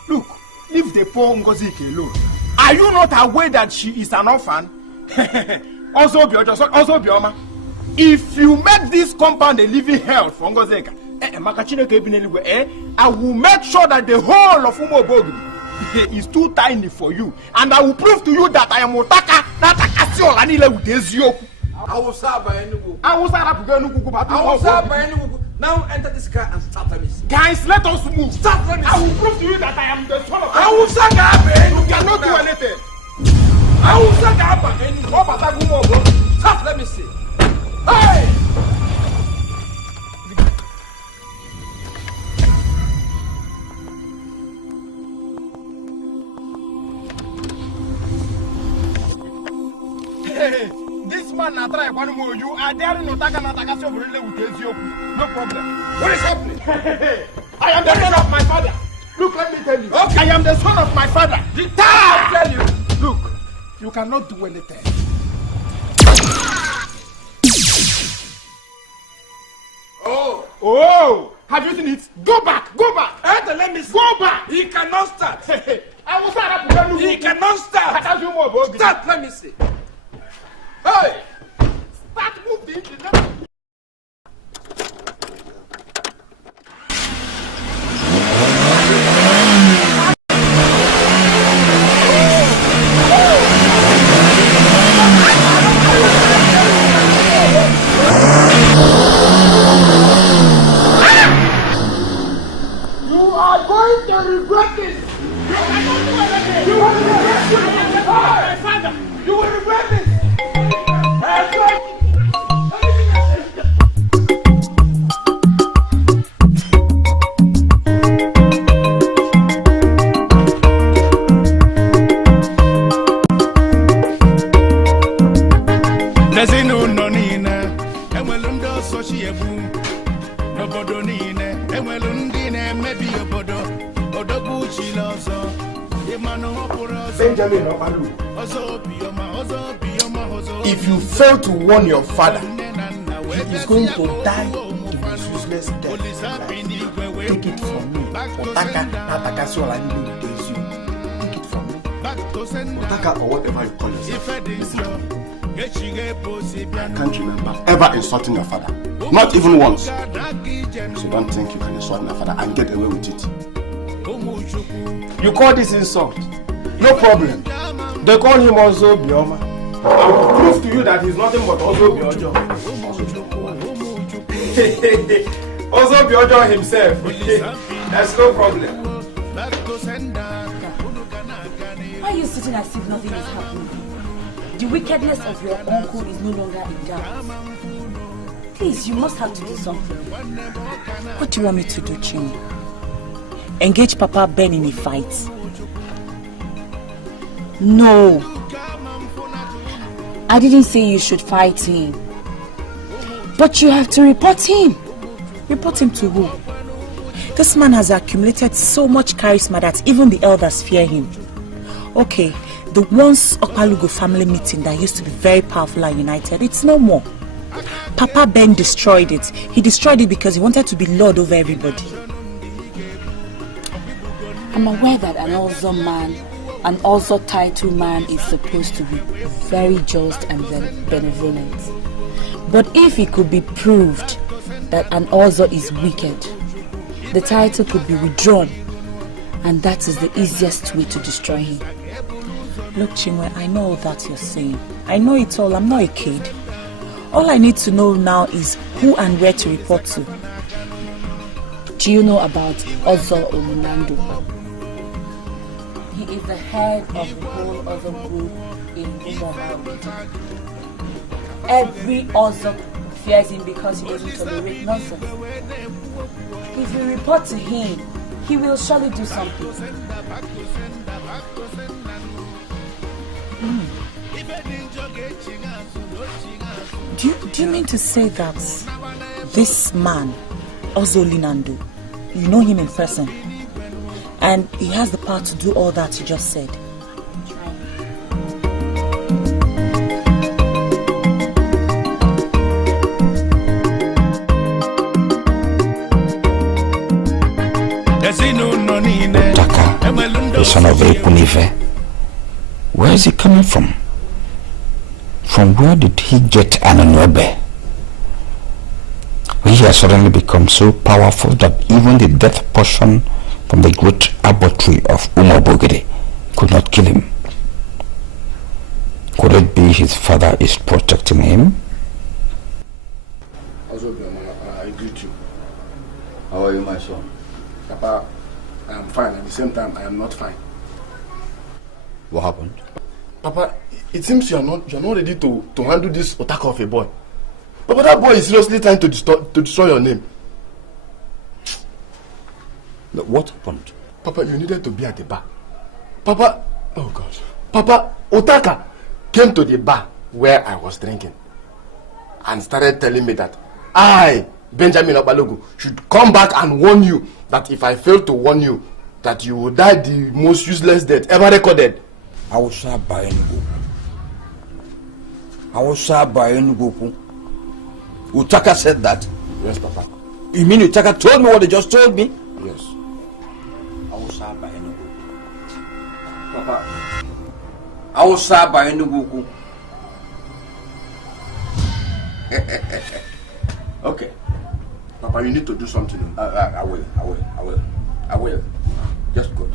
Look, leave the poor Ngozike alone. Are you not aware that she is an orphan? Also, Bioma. If you make this compound a living hell for Ngozika, I will make sure that the whole of Umobogri is too tiny for you, and I will prove to you that I am Otaka, not Akasio Anile with Ezio. I will serve by any woman. I will serve by any woman. Now enter this car and start me. Guys, let us move. Start me. I will prove to you that I am the son of. I will serve you cannot do anything. I will serve any woman. Start, let me see. Hey! Hey, this man na try one more. You are there in Otaka so really with Ezioku. No problem. What is happening? I am the son of my father. Look, let me tell you. Okay. I am the son of my father. I tell you. Look, you cannot do anything. Oh! Have you seen it? Go back! Go back! Let me see. Go back! He cannot start. I will start. He cannot start. Start, let me see. Hey! Start moving. going to regret this. You cannot do anything. You will regret this. My father, you will regret this. If you fail to warn your father, he is going to die in his useless death. Take it from me. Otaka, take it from me. Otaka or whatever you call yourself. Listen to me. I can't remember ever insulting your father. Not even once. So don't think you can insult my father and get away with it. You call this insult? No problem. They call him also Bioma. I will prove to you that he's nothing but also Biojo. Also Biojo himself. That's no problem. Why are you sitting as if nothing is happening? The wickedness of your uncle is no longer in doubt. Please, you must have to do something. What do you want me to do, Chini? Engage Papa Ben in a fight? No. I didn't say you should fight him. But you have to report him. Report him to who? This man has accumulated so much charisma that even the elders fear him. Okay, the once Okalugo family meeting that used to be very powerful and united, it's no more. Papa Ben destroyed it. He destroyed it because he wanted to be lord over everybody. I'm aware that an awesome man an also title man is supposed to be very just and benevolent. But if it could be proved that an also is wicked, the title could be withdrawn, and that is the easiest way to destroy him. Look, Chinwe, I know all that you're saying. I know it all. I'm not a kid. All I need to know now is who and where to report to. Do you know about Ozo Olunando? He is the head of the whole Ozo group in Umuahia. Every Ozo fears him because he doesn't tolerate nonsense. If you report to him, he will surely do something. Do you mean to say that this man, Ozo Linando, you know him in person, and he has the power to do all that you just said? Taka, the son of Ekunife. Where is he coming from? From where did he get an Anobe? He has suddenly become so powerful that even the death portion from the great abortory of Umobogede could not kill him. Could it be his father is protecting him? I greet you. How are you, my son? Papa, I am fine. At the same time, I am not fine. What happened? Papa, it seems you are not ready to handle this otaka of a boy. Papa, that boy is seriously trying to destroy your name. Look, what happened? Papa, you needed to be at the bar. Papa, oh God. Papa, Otaka came to the bar where I was drinking and started telling me that I, Benjamin Obalogu, should come back and warn you that if I fail to warn you, that you will die the most useless death ever recorded. I was by Enugu. Utaka said that? Yes, Papa. You mean Utaka told me what he just told me? Yes. I was by Enugu. Papa. I was by Enugu. Okay. Papa, you need to do something. I will. Just go.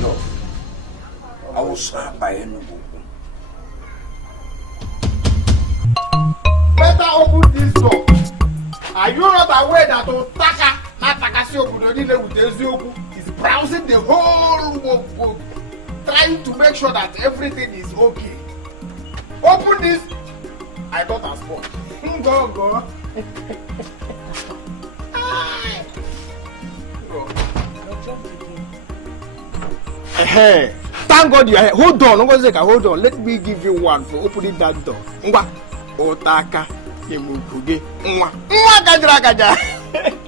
No. I will serve by Enugu. Better open this door. Are you not aware that Otaka is browsing the whole world, trying to make sure that everything is okay? Open this. I thought as well. Go. Hey, thank God you are here. Hold on. Hold on. Let me give you one for opening that door. Otaka, Yemukuge.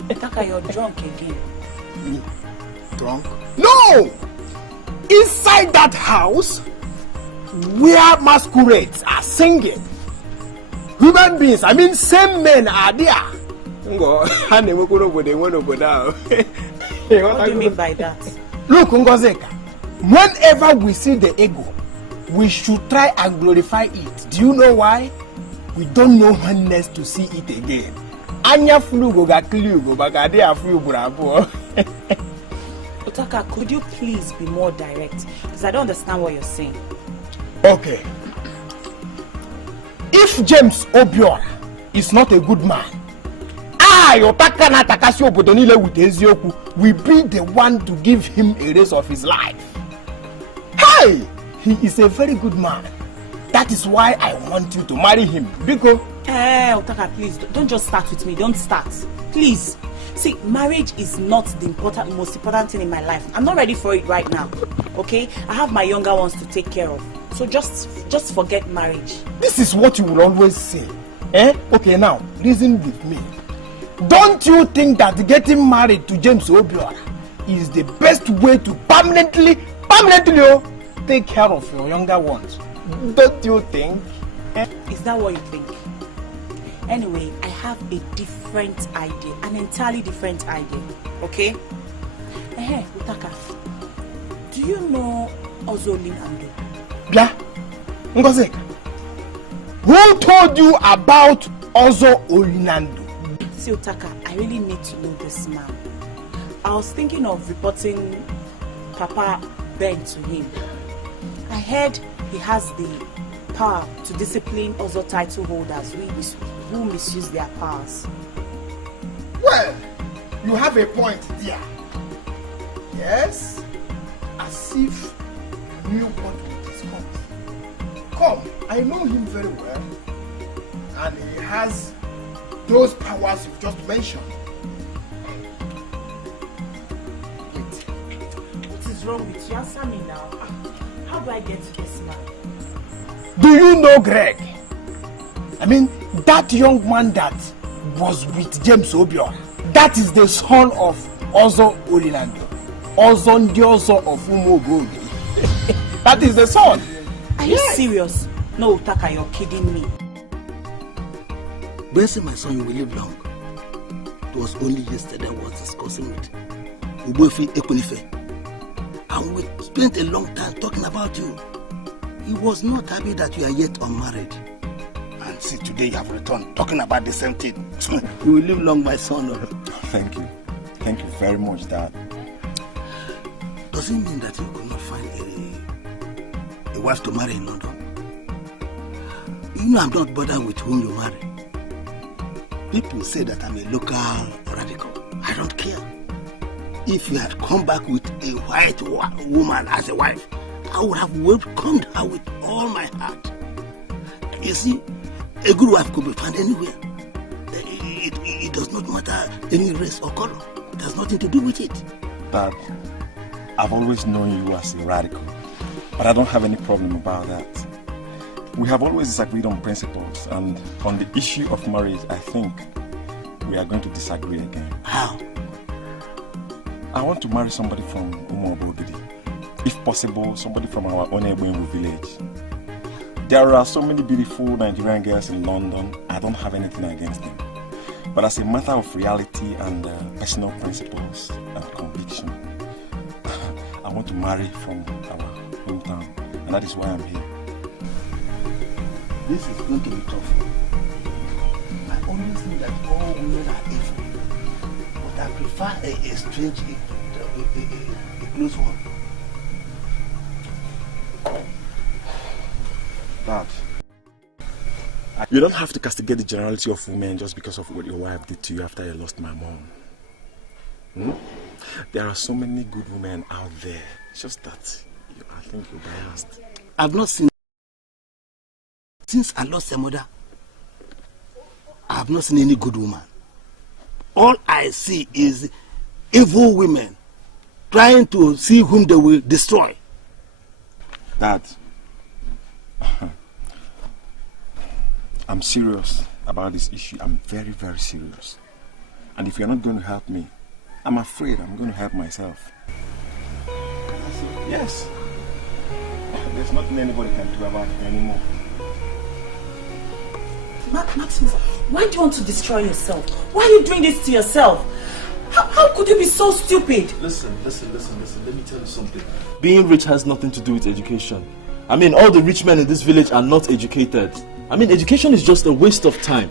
Otaka, you're drunk again. Me? Drunk? No! Inside that house, where masquerades are singing, human beings, I mean same men are there. What do you mean by that? Look, Ngozeka, whenever we see the ego, we should try and glorify it. Do you know why? We don't know when next to see it again. Anya flugo ga kliugo bagade afu bravo. Otaka, could you please be more direct? Because I don't understand what you're saying. Okay. If James Obiora is not a good man, Otaka na Takashi Obodonile with Ezioku will be the one to give him a race of his life. Hey! He is a very good man. That is why I want you to marry him. Because Otaka, please don't just start with me. Don't start. Please. See, marriage is not the most important thing in my life. I'm not ready for it right now. Okay? I have my younger ones to take care of. So just forget marriage. This is what you will always say. Okay, now, reason with me. Don't you think that getting married to James Obiora is the best way to permanently take care of your younger ones? Don't you think? Is that what you think? Anyway, I have a different idea, an entirely different idea. Okay? Utaka, do Do you know Ozolin Ando? Yeah. Ngozeka. Who told you about Ozo Olinando? See, Otaka, I really need to know this man. I was thinking of reporting Papa Ben to him. I heard he has the power to discipline other title holders who misuse their powers. Well, you have a point there. Yes, as if you knew what we discussed. Come, I know him very well, and he has those powers you've just mentioned. What is wrong with you? Answer me now. How do I get to this man? Do you know Greg? I mean, that young man that was with James Obior. That is the son of Ozo Olinando. Ozo Ndiozo of Umogogi. That is the son. Are you serious? No, Taka, you're kidding me. When say my son you will live long, it was only yesterday I was discussing with Ubofi Ekunife. And we spent a long time talking about you. He was not happy that you are yet unmarried. And see, today you have returned talking about the same thing. You will live long, my son. Thank you. Thank you very much, Dad. Does it mean that you could not find a wife to marry in London? You know I'm not bothered with whom you marry. People say that I'm a local radical. I don't care. If you had come back with a white woman as a wife, I would have welcomed her with all my heart. You see, a good wife could be found anywhere. It does not matter any race or color. It has nothing to do with it. Dad, I've always known you as a radical, but I don't have any problem about that. We have always disagreed on principles, and on the issue of marriage, I think we are going to disagree again. How? I want to marry somebody from Umobogidi. If possible, somebody from our own Ebwengu village. There are so many beautiful Nigerian girls in London. I don't have anything against them. But as a matter of reality and personal principles and conviction, I want to marry from our hometown, and that is why I'm here. This is going to be tough. I always think that all women are evil, but I prefer a strange, a close one. Dad, you don't have to castigate the generality of women just because of what your wife did to you after you lost my mom. There are so many good women out there. It's just that I think you're biased. I've not seen, since I lost your mother, I have not seen any good woman. All I see is evil women trying to see whom they will destroy. Dad, I'm serious about this issue. I'm very, very serious. And if you're not going to help me, I'm afraid I'm going to help myself. Yes. There's nothing anybody can do about it anymore. Maximus, why do you want to destroy yourself? Why are you doing this to yourself? How could you be so stupid? Listen. Let me tell you something. Being rich has nothing to do with education. I mean, all the rich men in this village are not educated. I mean, education is just a waste of time.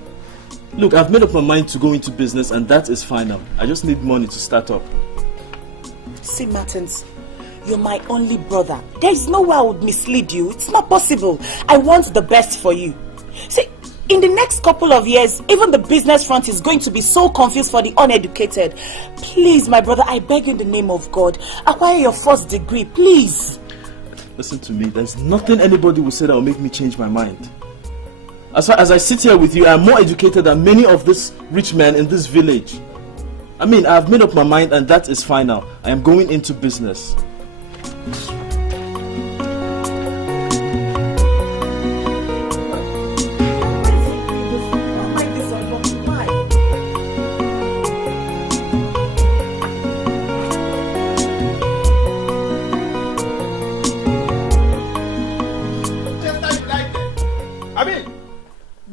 Look, I've made up my mind to go into business, and that is final. I just need money to start up. See, Martins, you're my only brother. There is no way I would mislead you. It's not possible. I want the best for you. See, in the next couple of years, even the business front is going to be so confused for the uneducated. Please, my brother, I beg you in the name of God, acquire your first degree, please. Listen to me, there's nothing anybody will say that will make me change my mind. As far as I sit here with you, I'm more educated than many of these rich men in this village. I mean, I've made up my mind, and that is final. I am going into business.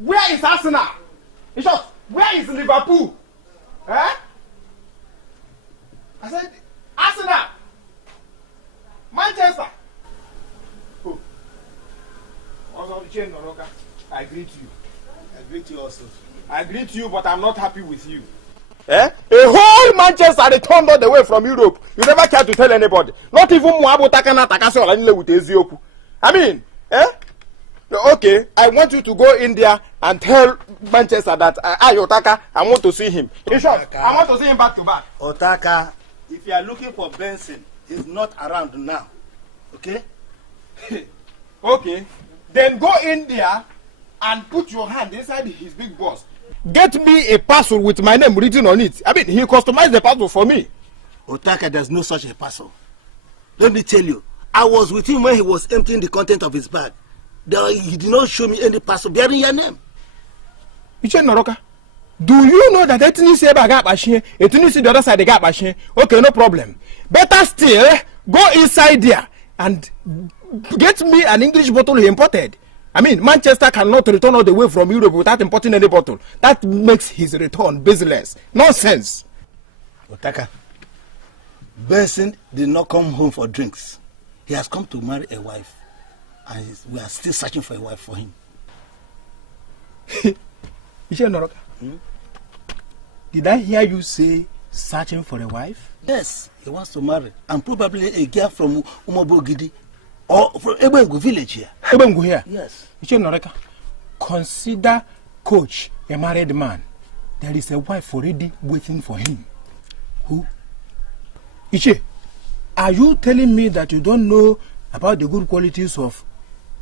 Where is Arsenal? In short, where is Liverpool? Eh? I said, Arsenal! Manchester. Oh. Also, I greet you. I greet you also. I greet you, but I'm not happy with you. Eh? A whole Manchester returned all the way from Europe. You never care to tell anybody. Not even Muabu Takana Takaso Olanile with Ezioku. I mean, eh? Okay, I want you to go in there and tell Manchester that Otaka, I want to see him. In short, I want to see him back to back. Otaka, if you are looking for Benson, he's not around now. Okay? Okay. Then go in there and put your hand inside his big boss. Get me a parcel with my name written on it. I mean, he customized the parcel for me. Otaka, there's no such a parcel. Let me tell you, I was with him when he was emptying the content of his bag. He did not show me any parcel bearing your name. Iche Noroka, do you know that Ethnic gap machine, Ethnic the other side the gap machine? Okay, no problem. Better still, go inside there and get me an English bottle he imported. I mean, Manchester cannot return all the way from Europe without importing any bottle. That makes his return business. Nonsense. Otaka, Benson did not come home for drinks. He has come to marry a wife. And we are still searching for a wife for him. Did I hear you say searching for a wife? Yes, he wants to marry. And probably a girl from Umobogidi or from Ebengu village here. Ebengu here? Yes. Consider Coach a married man. There is a wife already waiting for him. Who? Iche, are you telling me that you don't know about the good qualities of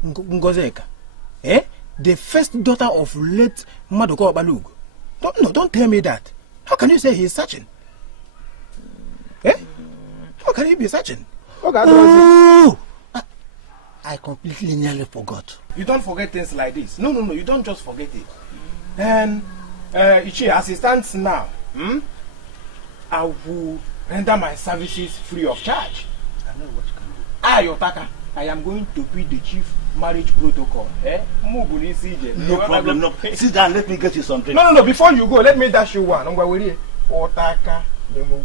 Ngozeka? Eh? The first daughter of late Madoko Balug. Don't tell me that. How can you say he is searching? Eh? How can he be searching? Oh, I completely nearly forgot. You don't forget things like this. No, you don't just forget it. Then, Ichi, as it stands now, I will render my services free of charge. I know what you can do. Otaka, I am going to be the chief marriage protocol. Eh? No problem, no. Sit down, let me get you something. No, before you go, let me dash you one. Otaka. Let me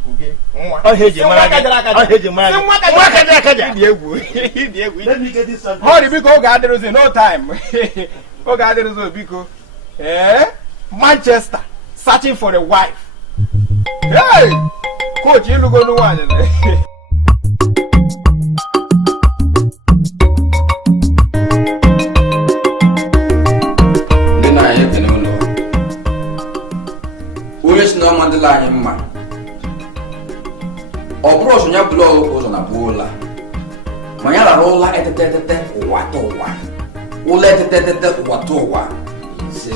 get this something. Hurry, because there is no time. Manchester, searching for a wife. Hey! Coach, you look on the one. No mandela him man. Obros nya blow goes on a bola. Manyala rolla etete watowa. Ule etete watowa. Se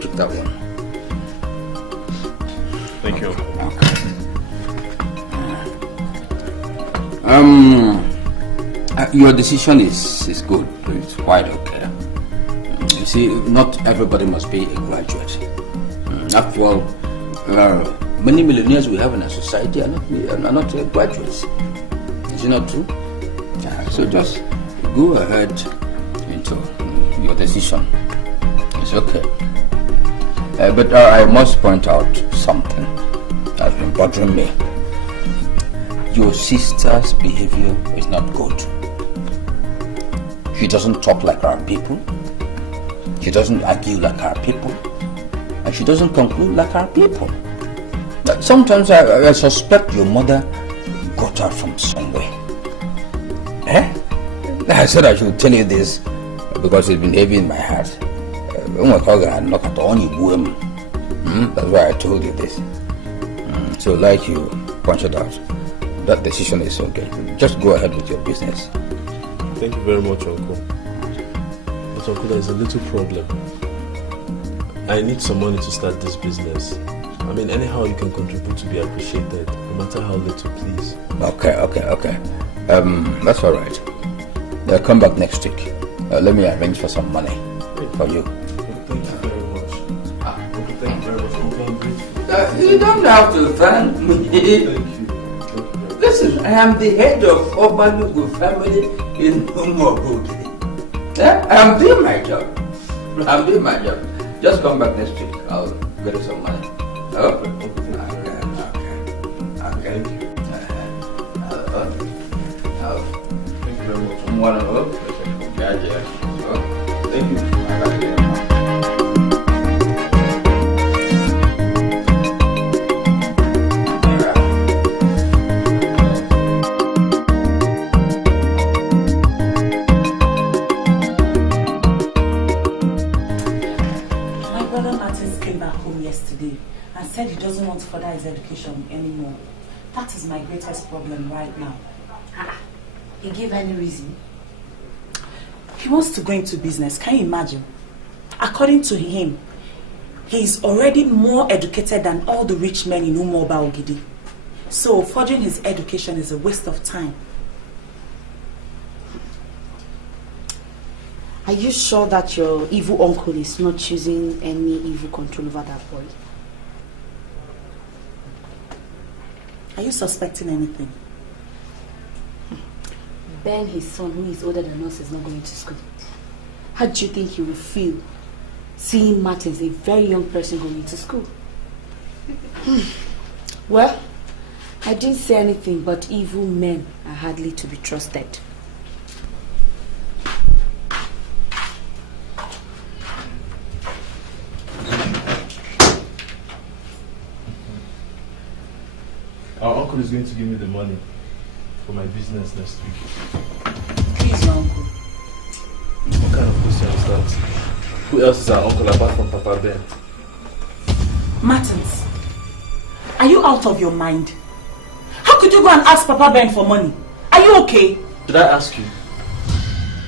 took that one. Thank you. Your decision is good. It's quite okay. You see, not everybody must be a graduate. After all, many millionaires we have in our society are not graduates. Is it not true? So just go ahead into your decision. It's okay. But I must point out something that's been bothering me. Your sister's behavior is not good. She doesn't talk like our people. She doesn't argue like our people. And she doesn't conclude like our people. But sometimes I suspect your mother got her from somewhere. Eh? I said I should tell you this because it's been heavy in my heart. That's why I told you this. So like you pointed out, that decision is okay. Just go ahead with your business. Thank you very much, Uncle. But Uncle, there's a little problem. I need some money to start this business. I mean, anyhow you can contribute to be appreciated, no matter how little, please. Okay. That's all right. I'll come back next week. Let me arrange for some money for you. Thank you very much. Uncle, thank you very much. Uncle, I'm grateful. You don't have to thank me. Thank you. This Listen, I am the head of Obalugu family in Umuobuki. Yeah, I am doing my job. I'm doing my job. Just come back next week. I'll get you some money. Okay. Okay. Thank you very much. Thank you. And said he doesn't want to further his education anymore. That is my greatest problem right now. He gave any reason? He wants to go into business. Can you imagine? According to him, he is already more educated than all the rich men in Umoba Ogidi. So furthering his education is a waste of time. Are you sure that your evil uncle is not choosing any evil control over that boy? Are you suspecting anything? Ben, his son, who is older than us, is not going to school. How do you think he will feel seeing Martins, a very young person, going to school? Well, I didn't say anything, but evil men are hardly to be trusted. Our uncle is going to give me the money for my business next week. Please, your uncle. What kind of question is that? Who else is our uncle apart from Papa Ben? Martins, are you out of your mind? How could you go and ask Papa Ben for money? Are you okay? Did I ask you?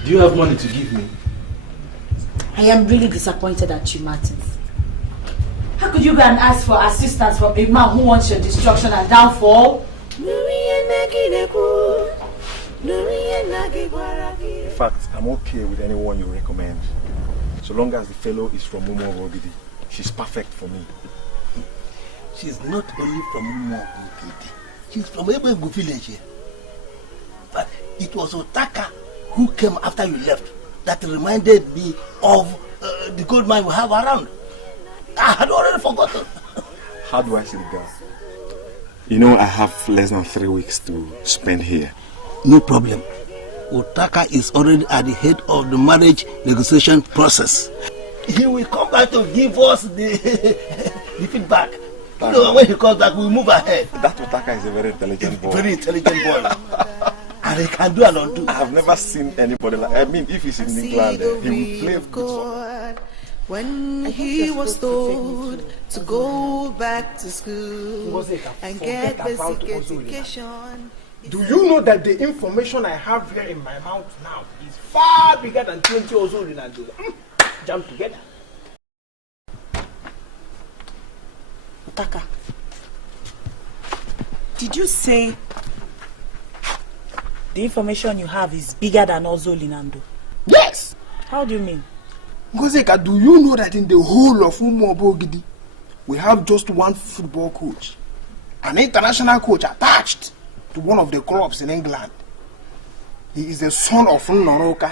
Do you have money to give me? I am really disappointed at you, Martins. How could you go and ask for assistance from a man who wants your destruction and downfall? In fact, I'm okay with anyone you recommend. So long as the fellow is from Umuogidi. She's perfect for me. She's not only from Umuogidi. She's from Ebegu village here. But it was Otaka who came after you left that reminded me of the gold mine we have around. I had already forgotten. How do I see the girl? You know I have less than 3 weeks to spend here. No problem. Otaka is already at the head of the marriage negotiation process. He will come back to give us the feedback. So when he comes back, we'll move ahead. That Otaka is a very intelligent boy. Very intelligent boy. And he can do and undo. I have never seen anybody like. I mean, if he's in England, he will play good song. When he was told to go back to school and get basic education. Do you know that the information I have here in my mouth now is far bigger than 20 years old in Ado? Jump together. Otaka, did you say the information you have is bigger than Ozo Linando? Yes! How do you mean? Ngozeka, do you know that in the whole of Umuobogidi, we have just one football coach, an international coach attached to one of the clubs in England? He is the son of Nnoroka,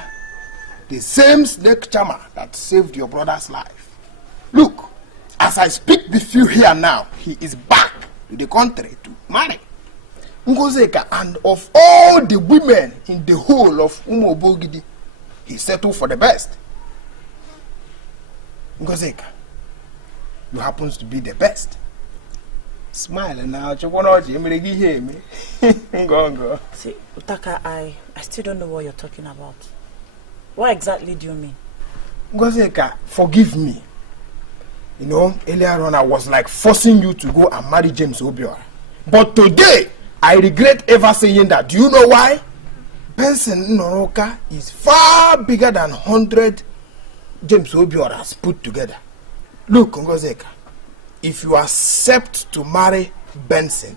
the same snake charmer that saved your brother's life. Look, as I speak with you here now, he is back to the country to marry. Ngozeka, and of all the women in the whole of Umuobogidi, he settled for the best. Ngozeka, you happen to be the best. Smile now, you hear me? Go. See, Otaka, I still don't know what you're talking about. What exactly do you mean? Ngozeka, forgive me. You know, earlier on I was like forcing you to go and marry James Obiora. But today, I regret ever saying that. Do you know why? Person Noroka is far bigger than 100 James Obiora has put together. Look, Ngozeka, if you accept to marry Benson,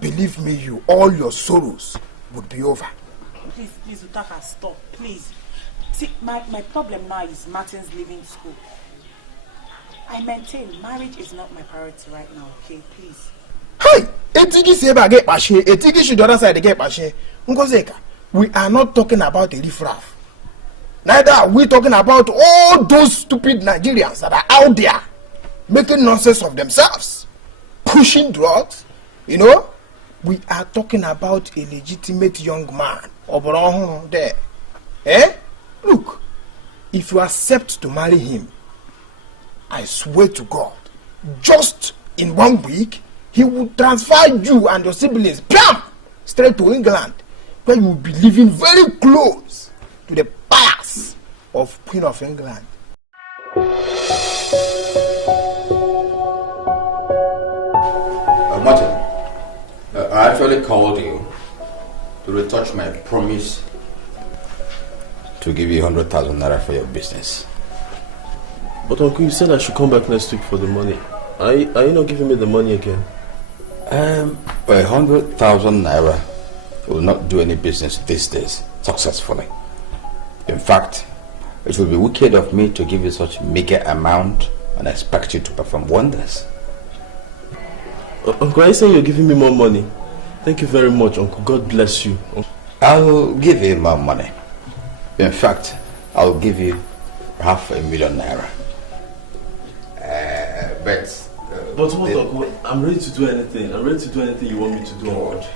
believe me, all your sorrows would be over. Please, Utaka, stop, please. See, my problem now is Martin's leaving school. I maintain marriage is not my priority right now, okay? Please. Hey! Etigi Seba get Pashe, Etigi should the other side get Pashe. Ngozeka, we are not talking about a riffraff. Neither are we talking about all those stupid Nigerians that are out there making nonsense of themselves, pushing drugs, you know. We are talking about a legitimate young man. Oboron there. Eh? Look, if you accept to marry him, I swear to God, just in 1 week, he will transfer you and your siblings, bam, straight to England, where you will be living very close to the palace of Queen of England. Martin, I actually called you to retouch my promise to give you 100,000 naira for your business. But Uncle, you said I should come back next week for the money. Are you not giving me the money again? 100,000 naira will not do any business these days successfully. In fact, it would be wicked of me to give you such meager amount and expect you to perform wonders. Uncle, are you saying you're giving me more money? Thank you very much, Uncle. God bless you. I'll give you more money. In fact, I'll give you 500,000 naira. But what, Uncle? I'm ready to do anything. I'm ready to do anything you want me to do. Good.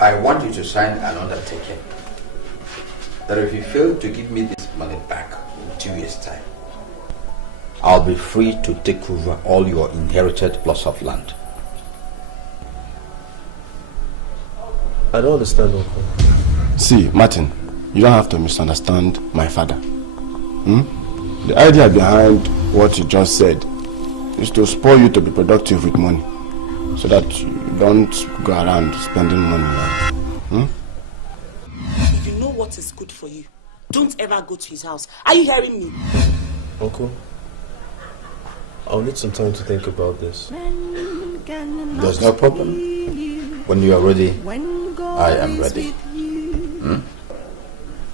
I want you to sign an undertaking that if you fail to give me this money back in 2 years' time, I'll be free to take over all your inherited plots of land. I don't understand, Uncle. See, Martin, you don't have to misunderstand my father. The idea behind what you just said is to spoil you to be productive with money, so that you don't go around spending money. If you know what is good for you, don't ever go to his house. Are you hearing me? Uncle, I'll need some time to think about this. There's no problem. When you are ready, I am ready.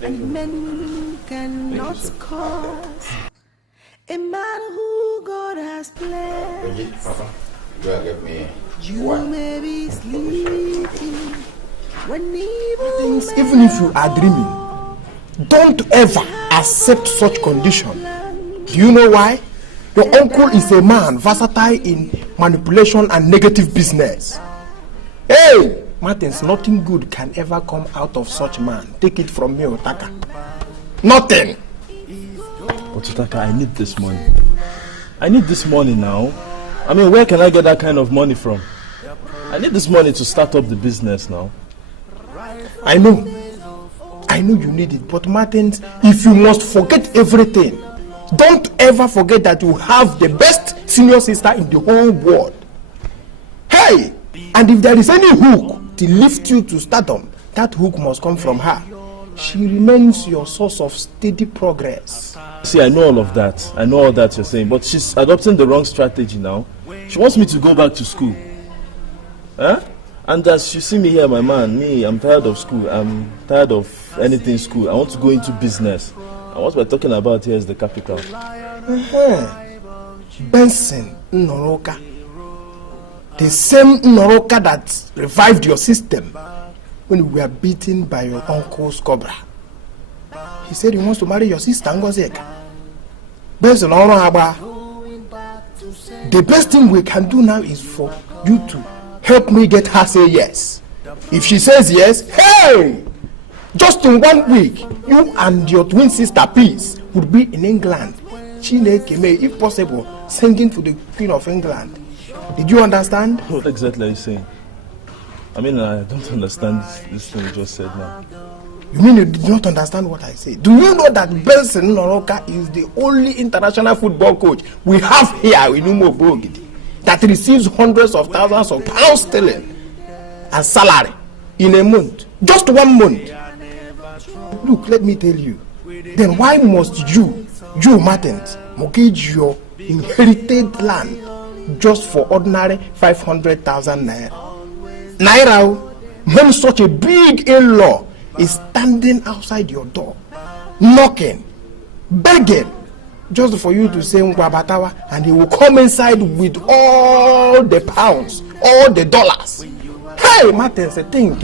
And men cannot cause a man who God has blessed. Papa, go and get me You one. may be sleeping when evil Even if you are dreaming, don't ever accept such condition. Do you know why? Your uncle is a man versatile in manipulation and negative business. Hey, Martins, nothing good can ever come out of such man. Take it from me, Otaka. Nothing. But Otaka, I need this money. I need this money now. I mean, where can I get that kind of money from? I need this money to start up the business now. I know you need it, but Martins, if you must forget everything, don't ever forget that you have the best senior sister in the whole world. Hey, and if there is any hook to lift you to stardom, that hook must come from her. She remains your source of steady progress. See, I know all of that. I know all that you're saying, but she's adopting the wrong strategy now. She wants me to go back to school. Huh? And as you see me here, my man, I'm tired of school. I'm tired of anything school. I want to go into business. And what we're talking about here is the capital. Benson Noroka. The same Noroka that revived your system when you were beaten by your uncle's cobra. He said he wants to marry your sister, Ngozeka. Benson Noroka. The best thing we can do now is for you to help me get her say yes. If she says yes, hey! Just in 1 week, you and your twin sister Peace would be in England. Chineke may, if possible, singing to the Queen of England. Did you understand? What exactly are you saying? I mean, I don't understand this thing you just said now. You mean you did not understand what I said? Do you know that Benson Noroka is the only international football coach we have here in Umo Bogidi that receives hundreds of thousands of pounds sterling as salary in a month? Just 1 month. Look, let me tell you. Then why must you Martins, mortgage your inherited land just for ordinary 500,000 naira? Naira, when such a big in-law is standing outside your door, knocking, begging, just for you to say Ngwabatawa, and he will come inside with all all the pounds, all the dollars. Hey, Martin, think.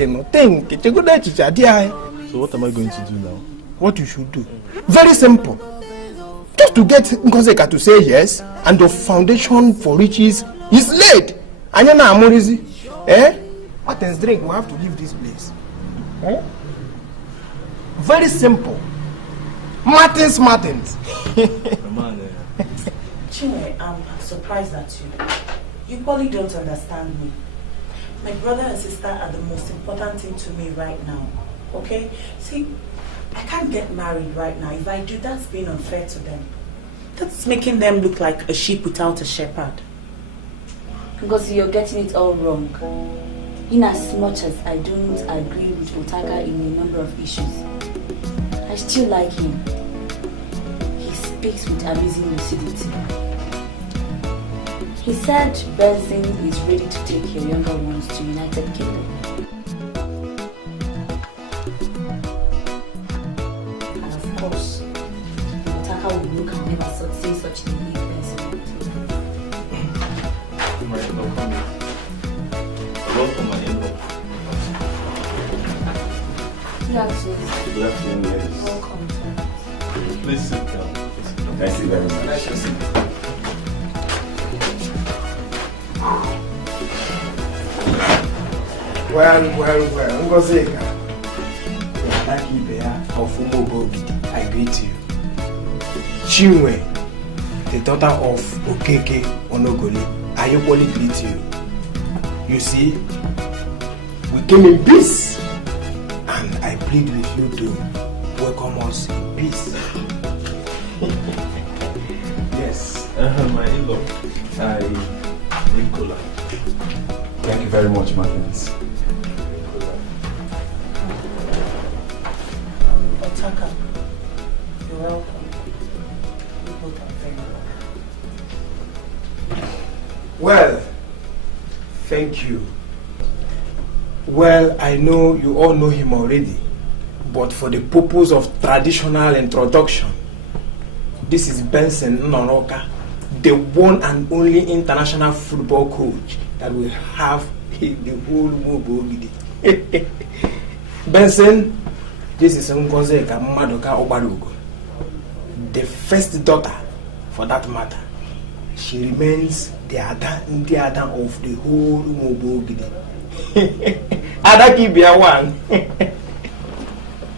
So what am I going to do now? What you should do? Very simple. Just to get Ngozeka to say yes, and the foundation for riches is laid. And you know, Amorizi, Martin's drink, we have to leave this place. Very simple. Martins. Chiwe, I'm surprised at you. You probably don't understand me. My brother and sister are the most important thing to me right now. Okay? See, I can't get married right now. If I do, that's being unfair to them. That's making them look like a sheep without a shepherd. Because you're getting it all wrong. In as much as I don't agree with Otaka in a number of issues, I still like him. He speaks with amazing lucidity. He said Devising is ready to take your younger ones to United Kingdom. And of course, Otaka will look and never see such a unique person. Welcome, my in-law. Good afternoon. Good afternoon, ladies. Welcome. Please sit down. Thank you very much. Well, Ngozeka. I greet you. Chiwe, the daughter of Okeke Onogoli, I equally greet you. You see, we came in peace, and I plead with you to welcome us in peace. Yes. My in-law, I drink cola. Thank you very much, Martins. Otaka, you're welcome. You both are very welcome. Well, thank you. Well, I know you all know him already, but for the purpose of traditional introduction, this is Benson Noroka, the one and only international football coach that will have in the whole Mobogidi. Benson, this is Ngozeka Madoka Obalugo, the first daughter for that matter. She remains the Ada of the whole Mobogidi. Adaki be a one.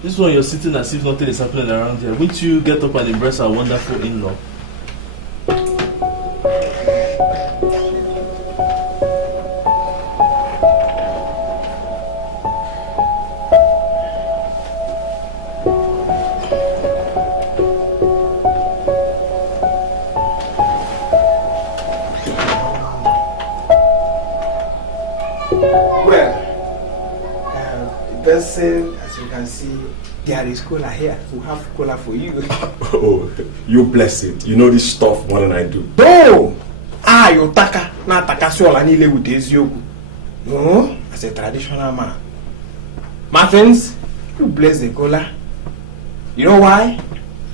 This one you're sitting as if nothing is happening around here. Won't you get up and embrace our wonderful in-law? As you can see, there is cola here. We have cola for you. Oh, you bless it. You know this stuff more than I do. No! You taka. Na taka sola ni le with yogu. No, as a traditional man. Martins, you bless the cola. You know why?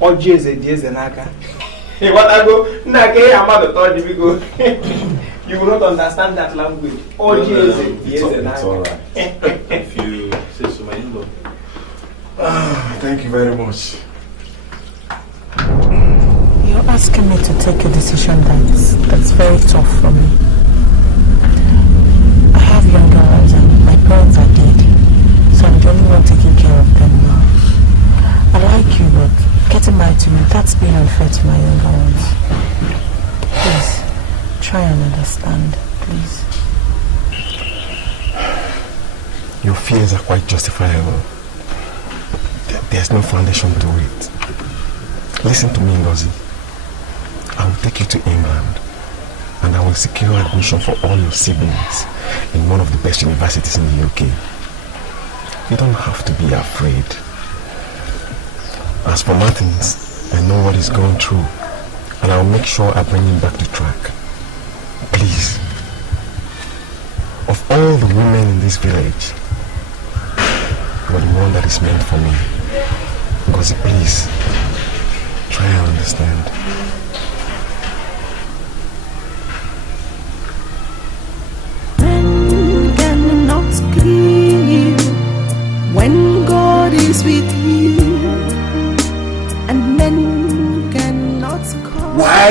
Oji is a diez and aka. Hey, what I go? Nake, I'm not the third go. You will not understand that language. Oji is a diez and aka. It's alright. If you say so, my in-law. Thank you very much. You're asking me to take a decision that's very tough for me. I have younger ones and my parents are dead, so I'm the only one taking care of them now. I like you, but getting married to me, that's being unfair to my younger ones. Please, try and understand, please. Your fears are quite justifiable. There's no foundation to it. Listen to me, Ngozi. I will take you to England and I will secure admission for all your siblings in one of the best universities in the UK. You don't have to be afraid. As for Martins, I know what he's going through and I'll make sure I bring him back to track. Please. Of all the women in this village, you are the one that is meant for me. Ngozi, please, try and understand.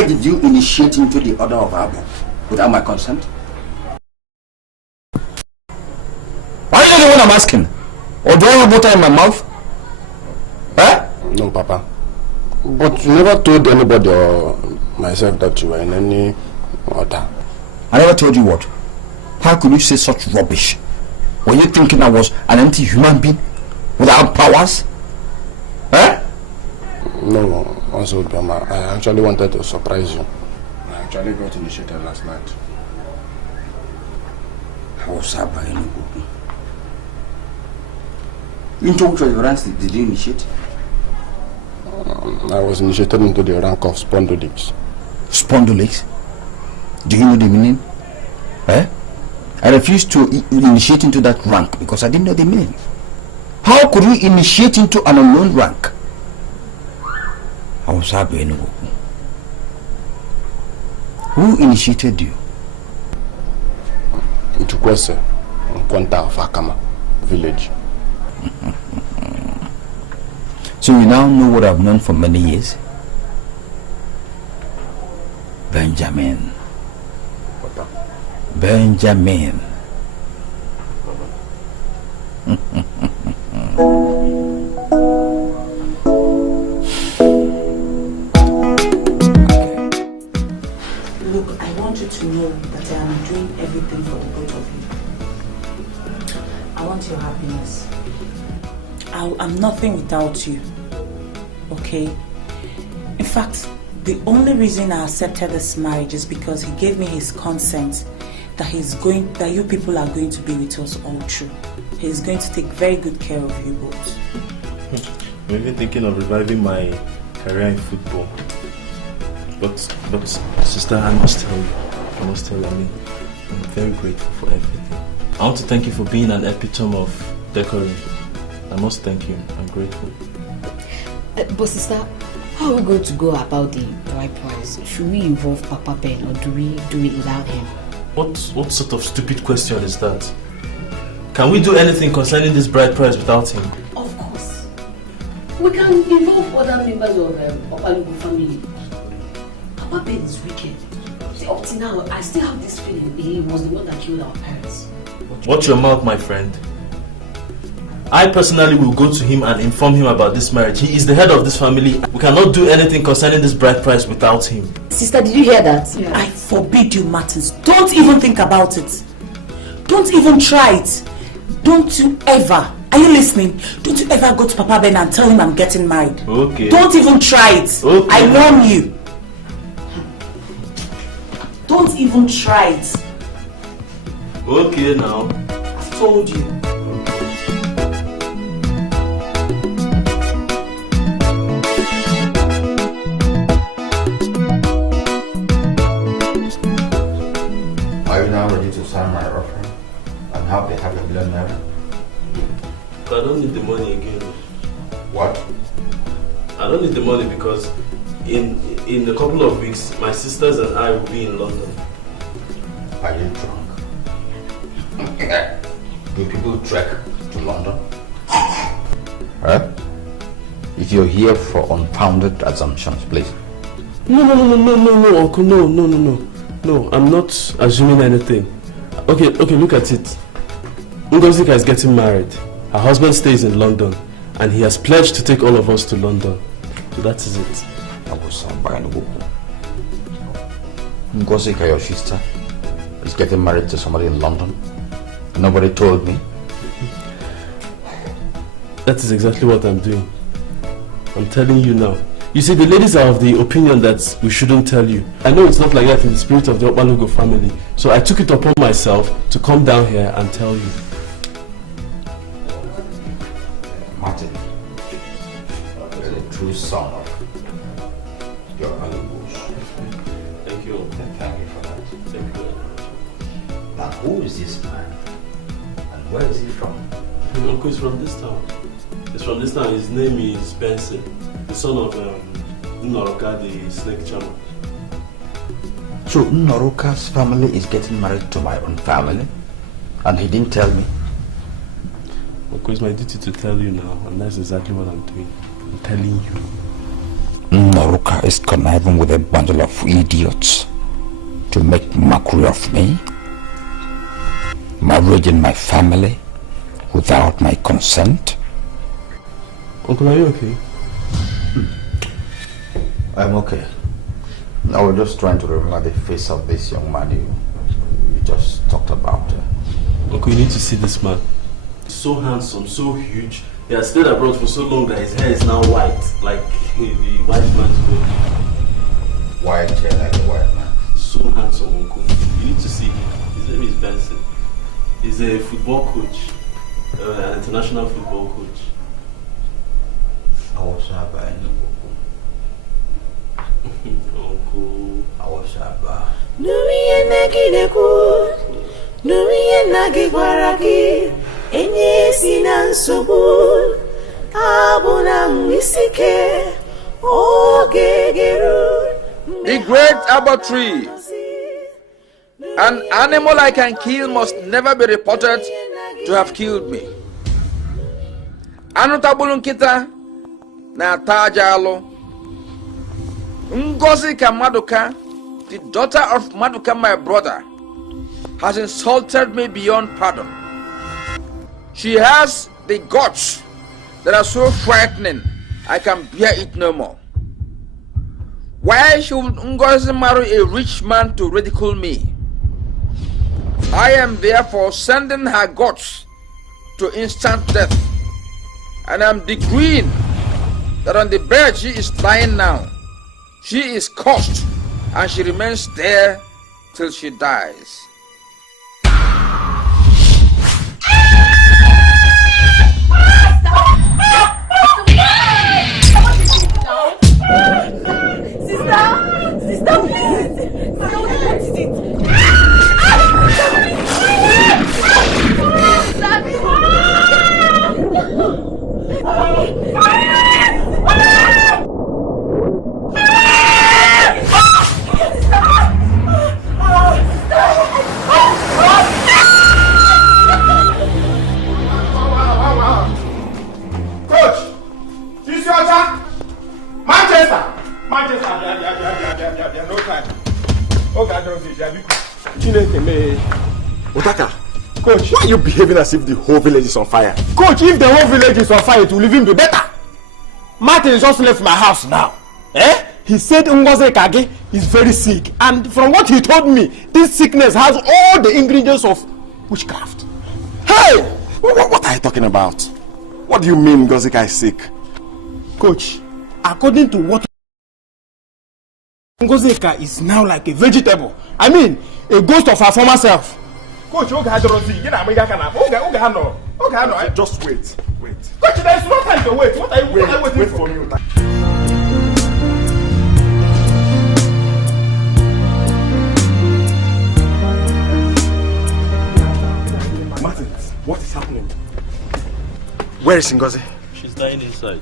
why did you initiate into the order of Abu without my consent? Are you the one I'm asking? Or do I have water in my mouth? Huh? No, Papa. But you never told anybody or myself that you were in any order. I never told you what? How could you say such rubbish? Were you thinking I was an empty human being without powers? Huh? No, also, Bama, I actually wanted to surprise you. I actually got initiated last night. How was that by any good? Into which ranks did you initiate? I was initiated into the rank of Spondylix. Spondylix? Do you know the meaning? Eh? I refused to initiate into that rank because I didn't know the meaning. How could you initiate into an unknown rank? I was happy. Who initiated you? Chukwese, Nkwanta of Akama village. So you now know what I've known for many years? Benjamin. Benjamin. Look, I want you to know that I am doing everything for the both of you. I want your happiness. I'm nothing without you. Okay? In fact, the only reason I accepted this marriage is because he gave me his consent that you people are going to be with us all through. He's going to take very good care of you both. I'm even thinking of reviving my career in football. But sister, I must tell you, I mean, I'm very grateful for everything. I want to thank you for being an epitome of decorum. I must thank you. I'm grateful. But sister, how are we going to go about the bride price? Should we involve Papa Ben or do we do it without him? What sort of stupid question is that? Can we do anything concerning this bride price without him? Of course. We can involve other members of Opalugo family. Papa Ben is wicked. See, up to now, I still have this feeling he was the one that killed our parents. Watch your mouth, my friend. I personally will go to him and inform him about this marriage. He is the head of this family. We cannot do anything concerning this bride price without him. Sister, did you hear that? Yeah. I forbid you, Martins. Don't even think about it. Don't even try it. Don't you ever, are you listening? Don't you ever go to Papa Ben and tell him I'm getting married. Okay. Don't even try it. Okay. I warn you. Don't even try it. Okay now. I've told you. Are you now ready to sign my offer and have the $500 million? I don't need the money again. What? I don't need the money because in a couple of weeks, my sisters and I will be in London. Are you drunk? Do people trek to London? Huh? If you're here for unfounded assumptions, please. No, Uncle, no. No, I'm not assuming anything. Okay, look at it. Ngozika is getting married. Her husband stays in London, and he has pledged to take all of us to London. So that is it. Ngozika, your sister, is getting married to somebody in London. Nobody told me. That is exactly what I'm doing. I'm telling you now. You see, the ladies are of the opinion that we shouldn't tell you. I know it's not like that in the spirit of the Opalugo family. So I took it upon myself to come down here and tell you. Martin, you're a true son of your Opalugos. Thank you. Thank you for that. Thank you. Now, who is this man? And where is he from? Uncle is from this town. He's from this town. His name is Benson, the son of Nnoroka, the snake charmer. So Nnoroka's family is getting married to my own family? And he didn't tell me? Uncle, it's my duty to tell you now, and that's exactly what I'm doing. I'm telling you. Onoruka is conniving with a bundle of idiots to make mockery of me, marrying my family without my consent. Uncle, are you okay? I'm okay. I was just trying to remember the face of this young man you just talked about. Uncle, you need to see this man. So handsome, so huge. He has stayed abroad for so long that his hair is now white, like the white man's gold. White hair like the white man. So handsome, Uncle. You need to see him. His name is Benson. He's a football coach, an international football coach. I was Uncle. I was Nuriye nagineku, nuriye nagigwaragi, enye sinansubu, abuna mwisike, ogegeru. The great arbor tree. An animal I can kill must never be reported to have killed me. Anutabulun kita na tajalo. Ngozi Maduka, the daughter of Maduka, my brother, has insulted me beyond pardon. She has the guts that are so frightening, I can bear it no more. Why should Ngozi marry a rich man to ridicule me? I am therefore sending her guts to instant death, and I'm decreeing that on the bed she is lying now, she is cursed, and she remains there till she dies. Sister, please. What is it? Otaka, Coach, why are you behaving as if the whole village is on fire? Coach, if the whole village is on fire, it will even be better. Martin just left my house now. He said Ngozi Kage is very sick, and from what he told me, this sickness has all the ingredients of witchcraft. Hey! What are you talking about? What do you mean Ngozi Kage is sick? Coach, according to what Ngozi Kage is now like a vegetable. I mean, a ghost of her former self. Coach, just wait. Coach, there is no time to wait. What are you waiting for? Me. Martin, what is happening? Where is Ngozi? She's dying inside.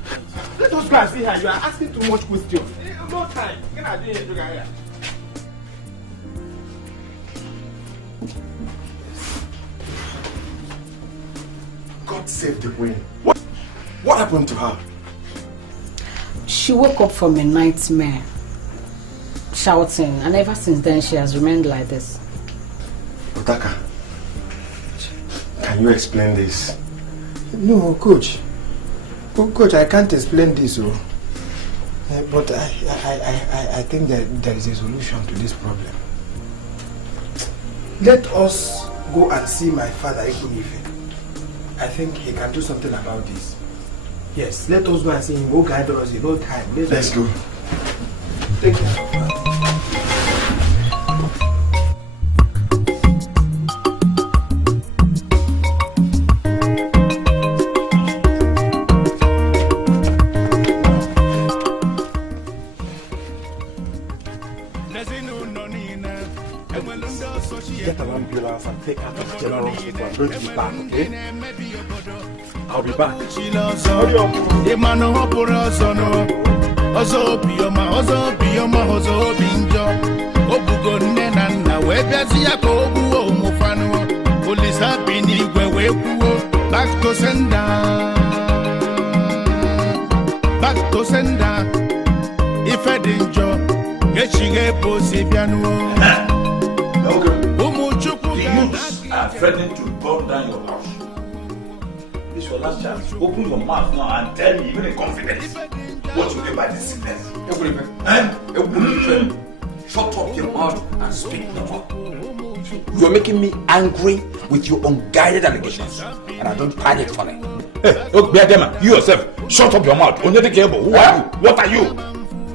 Let us go and see her. You are asking too much questions. No time. God save the queen. What happened to her? She woke up from a nightmare, shouting, and ever since then she has remained like this. Otaka, can you explain this? No, Coach. Coach, I can't explain this, but I think that there is a solution to this problem. Let us go and see my father, Ikunife. I think he can do something about this. Yes, let us go and see him. Go guide us in no time. Let's go. Take care. Get an ambulance and take her to the general hospital. I'm going to be back, okay? I'll be back. Hurry up. Back to sender. If I The youths are threatening to burn down your house. This is your last chance. Open your mouth now and tell me, even in confidence, what you mean by this sickness. Shut up your mouth and speak no more. You are making me angry with your unguided allegations, and I don't find it funny. Hey, look, you yourself, shut up your mouth. Who are you? What are you?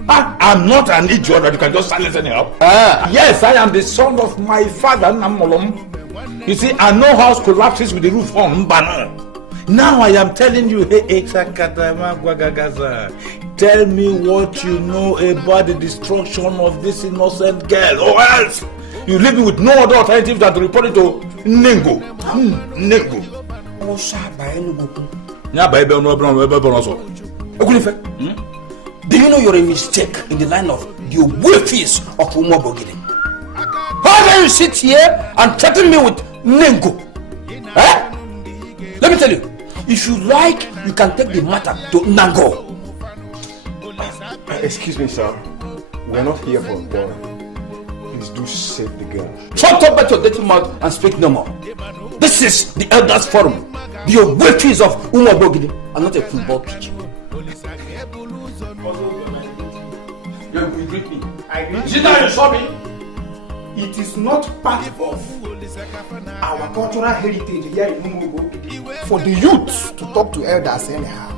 I'm not an idiot that you can just silence anyhow. Yes, I am the son of my father, Namolom. You see, I know house collapses with the roof on, but now I am telling you, tell me what you know about the destruction of this innocent girl, or else you leave me with no other alternative than to report it to Nengo. Nengo. Do you know you're a mistake in the line of the waifs of Umobogidi? How can you sit here and threaten me with Nengo? Eh? Let me tell you, if you like, you can take the matter to Nango. Excuse me, sir. We're not here for a quarrel. Please do save the girl. Shut up at your dirty mouth and speak no more. This is the Elders Forum. The waifs of Umobogidi are not a football pitch. You greet me. I greet you. Is it that you saw me? It is not part of our cultural heritage here in Umugo for the youth to talk to elders anyhow.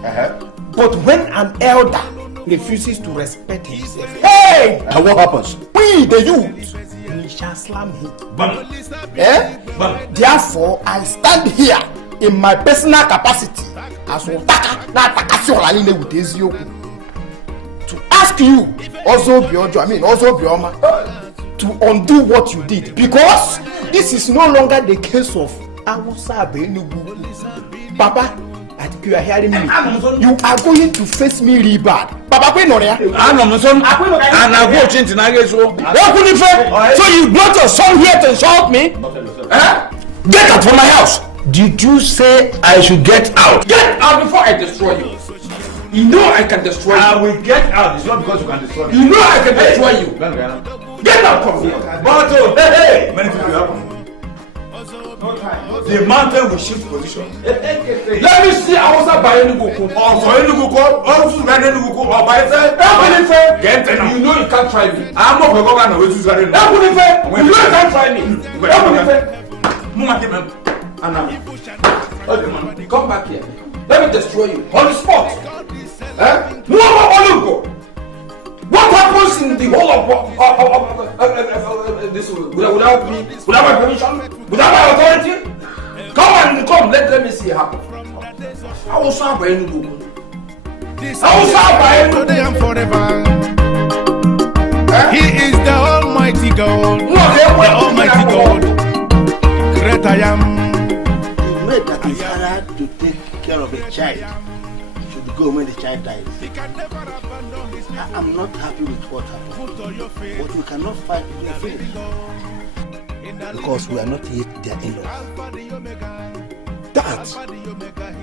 But when an elder refuses to respect himself, hey! And what happens? We, the youth, we shall slam him. Therefore, I stand here in my personal capacity as to ask you, also Bioma, to undo what you did, because this is no longer the case of Awusa Benugu. Papa, I think you are hearing me. You are going to face me really bad. Papa, and so you brought your son here to insult me? Get out from my house! Did you say I should get out? Get out before I destroy you! You know I can destroy you. I will get out. It's not because you can destroy me. You know I can destroy you. Get out from here. But hey, many things will happen. The mountain will shift position. Let me see Awusa Bayenuguko. You know you can't try me. I'm not going to go to you can't try me. Come back here. Let me destroy you on the spot. What happens in the whole of this without me, without my permission, without my authority? Come, let me see it happen. I will start by any book. Today and forever. He is the Almighty God. The Almighty God. Great I am. The way that is hard to take care of a child should go when the child dies. I'm not happy with what happened, but we cannot fight with their faith because we are not yet their in-laws. Dad,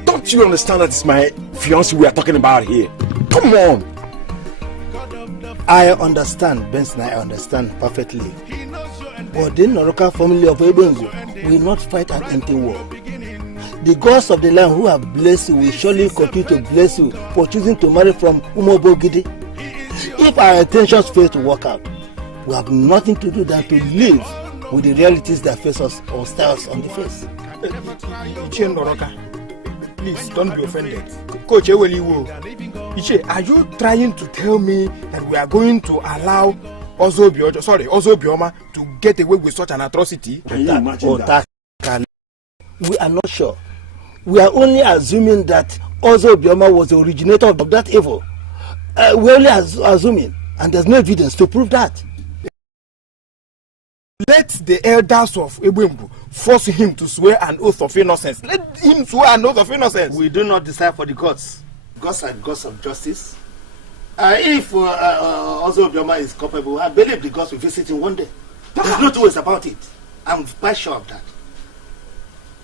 don't you understand that it's my fiancé we are talking about here? Come on. I understand, Benson, I understand perfectly. But the Noroka family of Ebonzo will not fight an empty war. The gods of the land who have blessed you will surely continue to bless you for choosing to marry from Umobogidi. If our intentions fail to work out, we have nothing to do than to live with the realities that face us or stare us on the face. Iche Noroka, please don't be offended. Coach Eweliwo, Iche, are you trying to tell me that we are going to allow Ozobioma to get away with such an atrocity? Can you imagine that? We are not sure. We are only assuming that Ozobioma was the originator of that evil. We're only assuming, and there's no evidence to prove that. Let the elders of Ebembu force him to swear an oath of innocence. Let him swear an oath of innocence. We do not decide for the gods. Gods are gods of justice. If Ozobioma is culpable, I believe the gods will visit him one day. There's no two ways about it. I'm quite sure of that.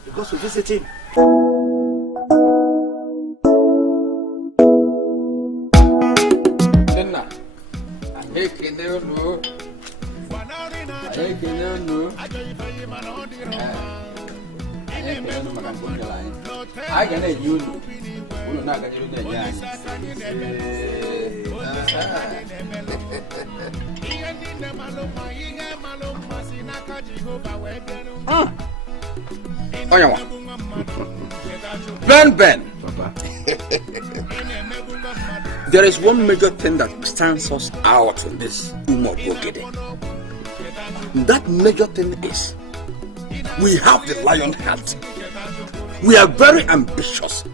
The gods will visit him. Ben. There is one major thing that stands us out in this Umobogede. That major thing is we have the lion heart. We are very ambitious.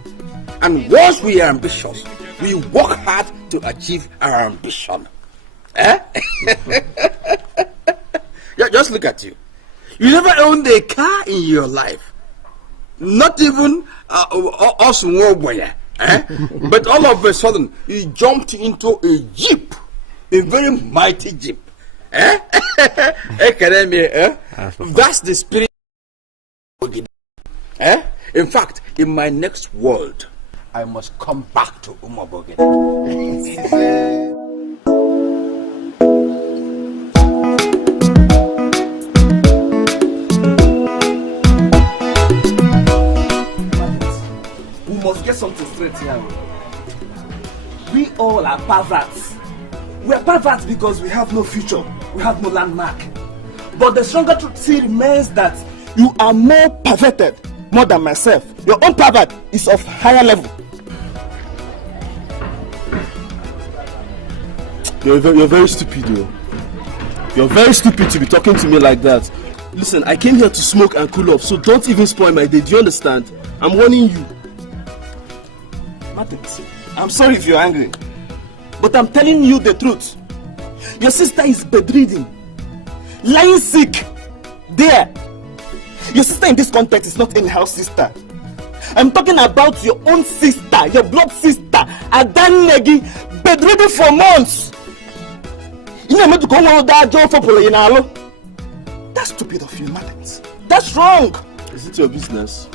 And once we are ambitious, we work hard to achieve our ambition. Eh? Yeah, just look at you. You never owned a car in your life. Not even us Warboya. But all of a sudden, you jumped into a jeep. A very mighty jeep. That's the spirit. In fact, in my next world, I must come back to Umobogede. We must get something straight here. We all are perverts. We are perverts because we have no future. We have no landmark. But the stronger truth still remains that you are more perverted more than myself. Your own pervert is of higher level. You're very stupid, though. You're very stupid to be talking to me like that. Listen, I came here to smoke and cool off, so don't even spoil my day. Do you understand? I'm warning you. Martin, I'm sorry if you're angry, but I'm telling you the truth. Your sister is bedridden, lying sick, there. Your sister in this context is not any house sister. I'm talking about your own sister, your blood sister, Adan Negi, bedridden for months. That's stupid of you, Martin. That's wrong. Is it your business?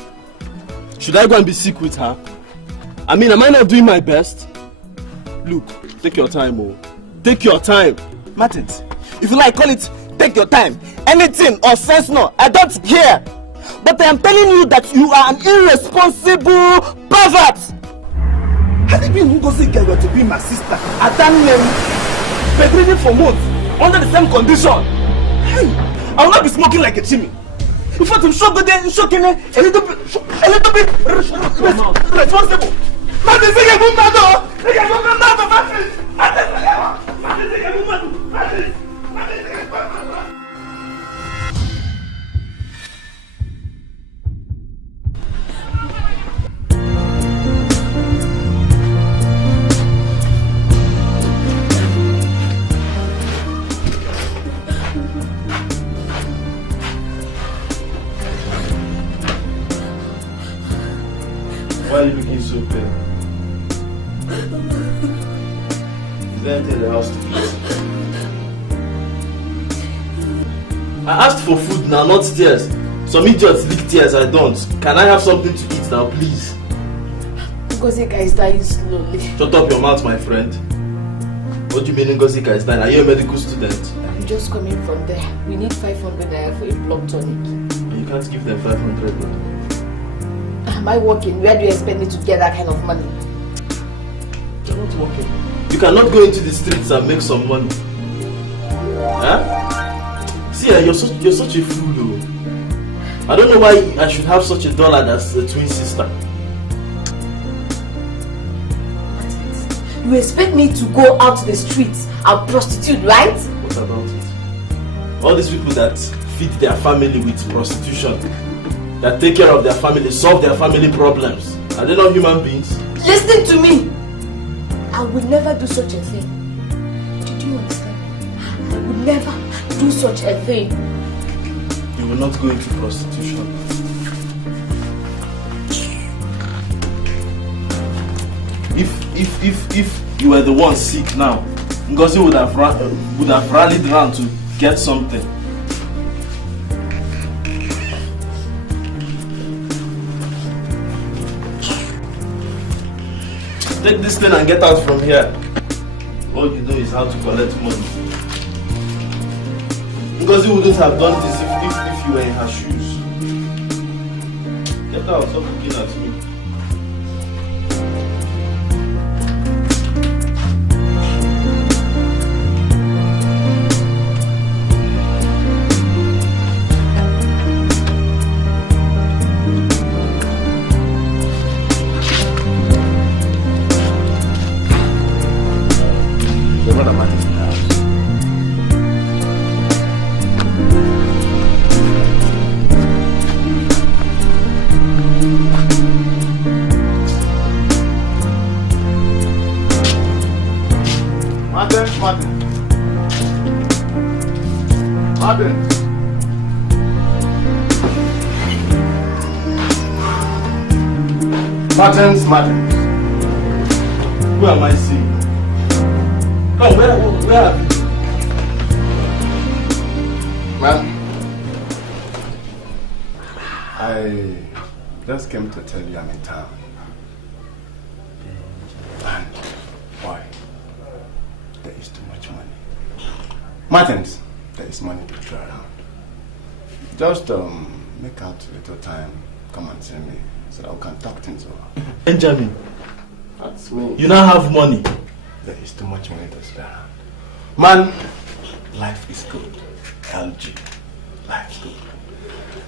Should I go and be sick with her? I mean, am I not doing my best? Look, take your time, oh. Take your time. Martin, if you like, call it take your time. Anything or sense, no, I don't care. But I am telling you that you are an irresponsible pervert. How did you Ngozi get to be my sister? Adan Negi, bedridden for months, under the same condition. Hey, I will not be smoking like a chimney. In fact, I'm shocking a little bit responsible. Why are you looking so pale? Is there anything in the house to eat? I asked for food now, not tears. Some idiots lick tears, I don't. Can I have something to eat now, please? Ngozika is dying slowly. Shut up your mouth, my friend. What do you mean Ngozika is dying? Are you a medical student? I'm just coming from there. We need 500 naira for a blood tonic. You can't give them 500 naira. Am I working? Where do you expect me to get that kind of money? You're not working. You cannot go into the streets and make some money. Huh? See, you're such a fool, though. I don't know why I should have such a dollar that's a twin sister. You expect me to go out to the streets and prostitute, right? What about it? All these people that feed their family with prostitution, that take care of their family, solve their family problems, are they not human beings? Listen to me! I would never do such a thing. Did you understand? I would never do such a thing. You will not go into prostitution. If you were the one sick now, Ngozi would have rallied around to get something. Take this thing and get out from here. All you know is how to collect money. Because you wouldn't have done this if you were in her shoes. Get out, stop looking at me. Martins. Who am I seeing? Come, where are you? Man, I just came to tell you I'm in town. And why? There is too much money. Martins, there is money to throw around. Just make out a little time, come and see me, so that we can talk things over. Benjamin, that's me. You now have money. There is too much money to spare around. Man, life is good. LG, life is good.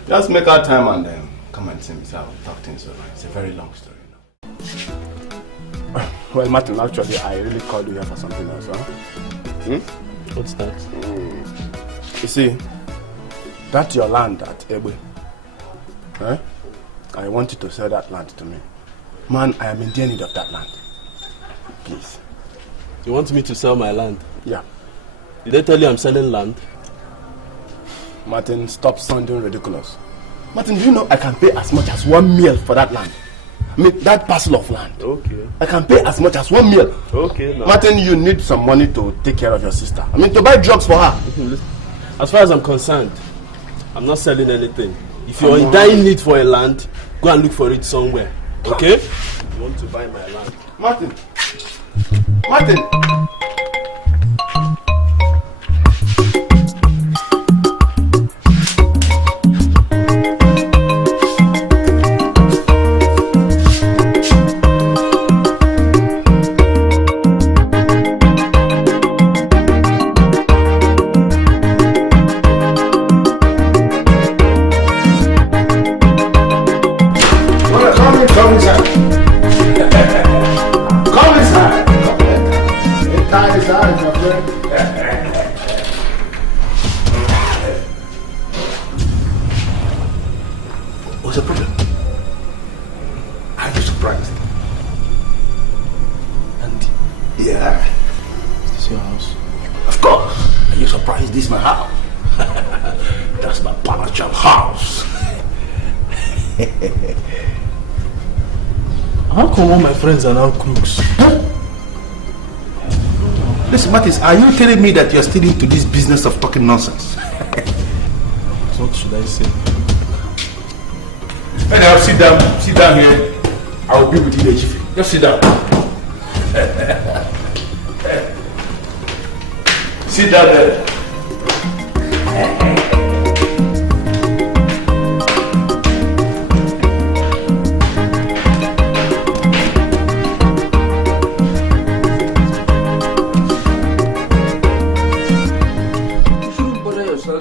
Just make out time and then come and see me, so I'll talk things over. It's a very long story now. Well, Martin, actually, I really called you here for something else, huh? What's that? You see, that's your land at Ebe. Eh? I want you to sell that land to me. Man, I am in dear need of that land. Please. You want me to sell my land? Yeah. Did they tell you I'm selling land? Martin, stop sounding ridiculous. Martin, do you know I can pay as much as 1 meal for that land? I mean, that parcel of land. Okay. I can pay as much as 1 meal. Okay, no. Martin, you need some money to take care of your sister. I mean, to buy drugs for her. As far as I'm concerned, I'm not selling anything. If you're in dire need for a land, go and look for it somewhere. Okay? You want to buy my land. Martin! Martin! What's the problem? Are you surprised? And yeah. Is this your house? Of course. Are you surprised? This is my house. That's my Palacham house. How come all my friends are now crooks? Listen, Mattis, are you telling me that you're still into this business of talking nonsense? What should I say? Anyhow, sit down here. I will be with you, Chief. Just sit down. Sit down there.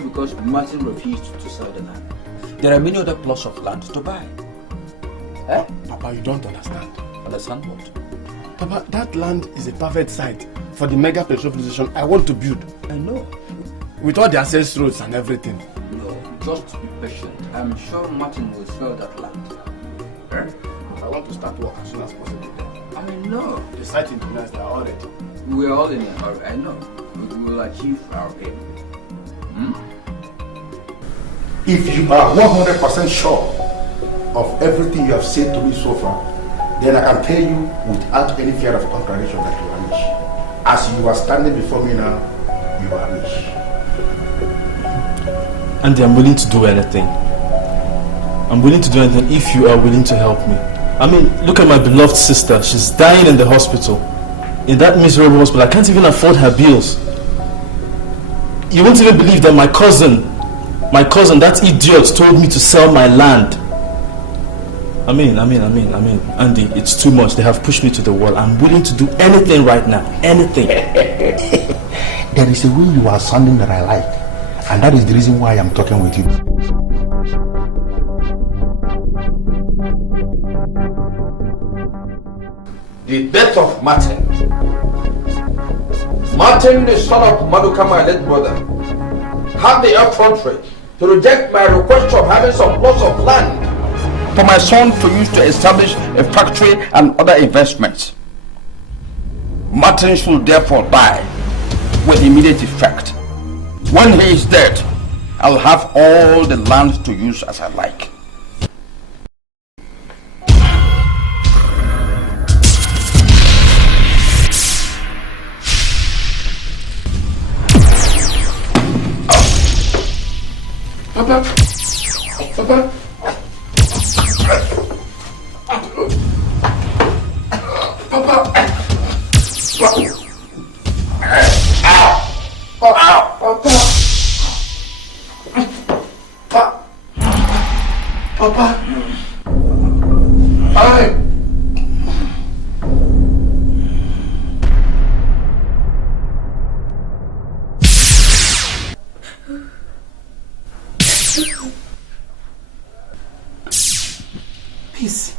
Because Martin refused to sell the land. There are many other plots of land to buy. Eh? Papa, you don't understand. Understand what? Papa, that land is a perfect site for the mega petrol station I want to build. I know. With all the access roads and everything. No, just be patient. I'm sure Martin will sell that land. Eh? I want to start work as soon as possible. I know. The site engineers are all ready. We are all in a hurry, I know. We will achieve our aim. If you are 100% sure of everything you have said to me so far, then I can tell you without any fear of contradiction that you are rich. As you are standing before me now, you are rich. And I'm willing to do anything. I'm willing to do anything if you are willing to help me. I mean, look at my beloved sister. She's dying in the hospital. In that miserable hospital. I can't even afford her bills. You won't even believe that my cousin, that idiot, told me to sell my land. I mean, Andy, it's too much. They have pushed me to the wall. I'm willing to do anything right now. Anything. There is a way you are sounding that I like. And that is the reason why I'm talking with you. The death of Martin. Martin, the son of Maduka, my late brother, had the effrontery to reject my request of having some plots of land for my son to use to establish a factory and other investments. Martin should therefore die with immediate effect. When he is dead, I'll have all the land to use as I like. Papa. Papa. Papa. Peace.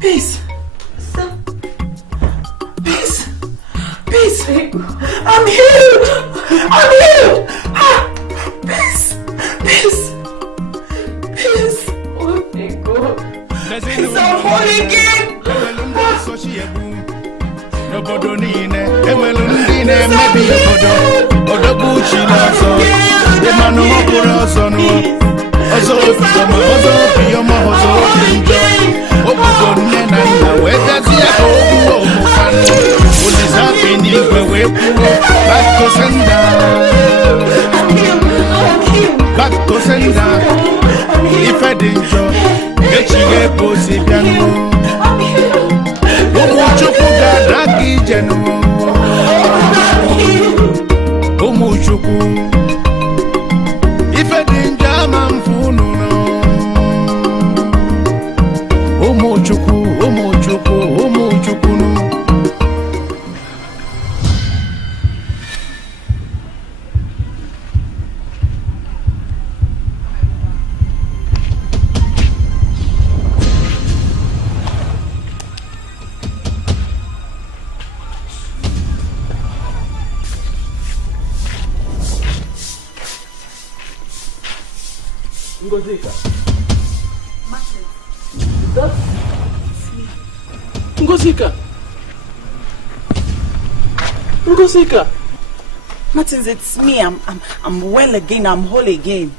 Peace. Peace. Peace. I'm healed. I'm healed. Peace. Peace. Peace. Oh, thank God. Peace. I'm whole again. Back to sender. If I didn't show, get you a pussy piano. Omuchukuga dragi jenu. Omuchuku. If I didn't jam and funu no. Omuchuku, Omuchuku, Omuchuku no. Ngozika. Ngozika. Ngozika. Martins, it's me. I'm well again. I'm whole again.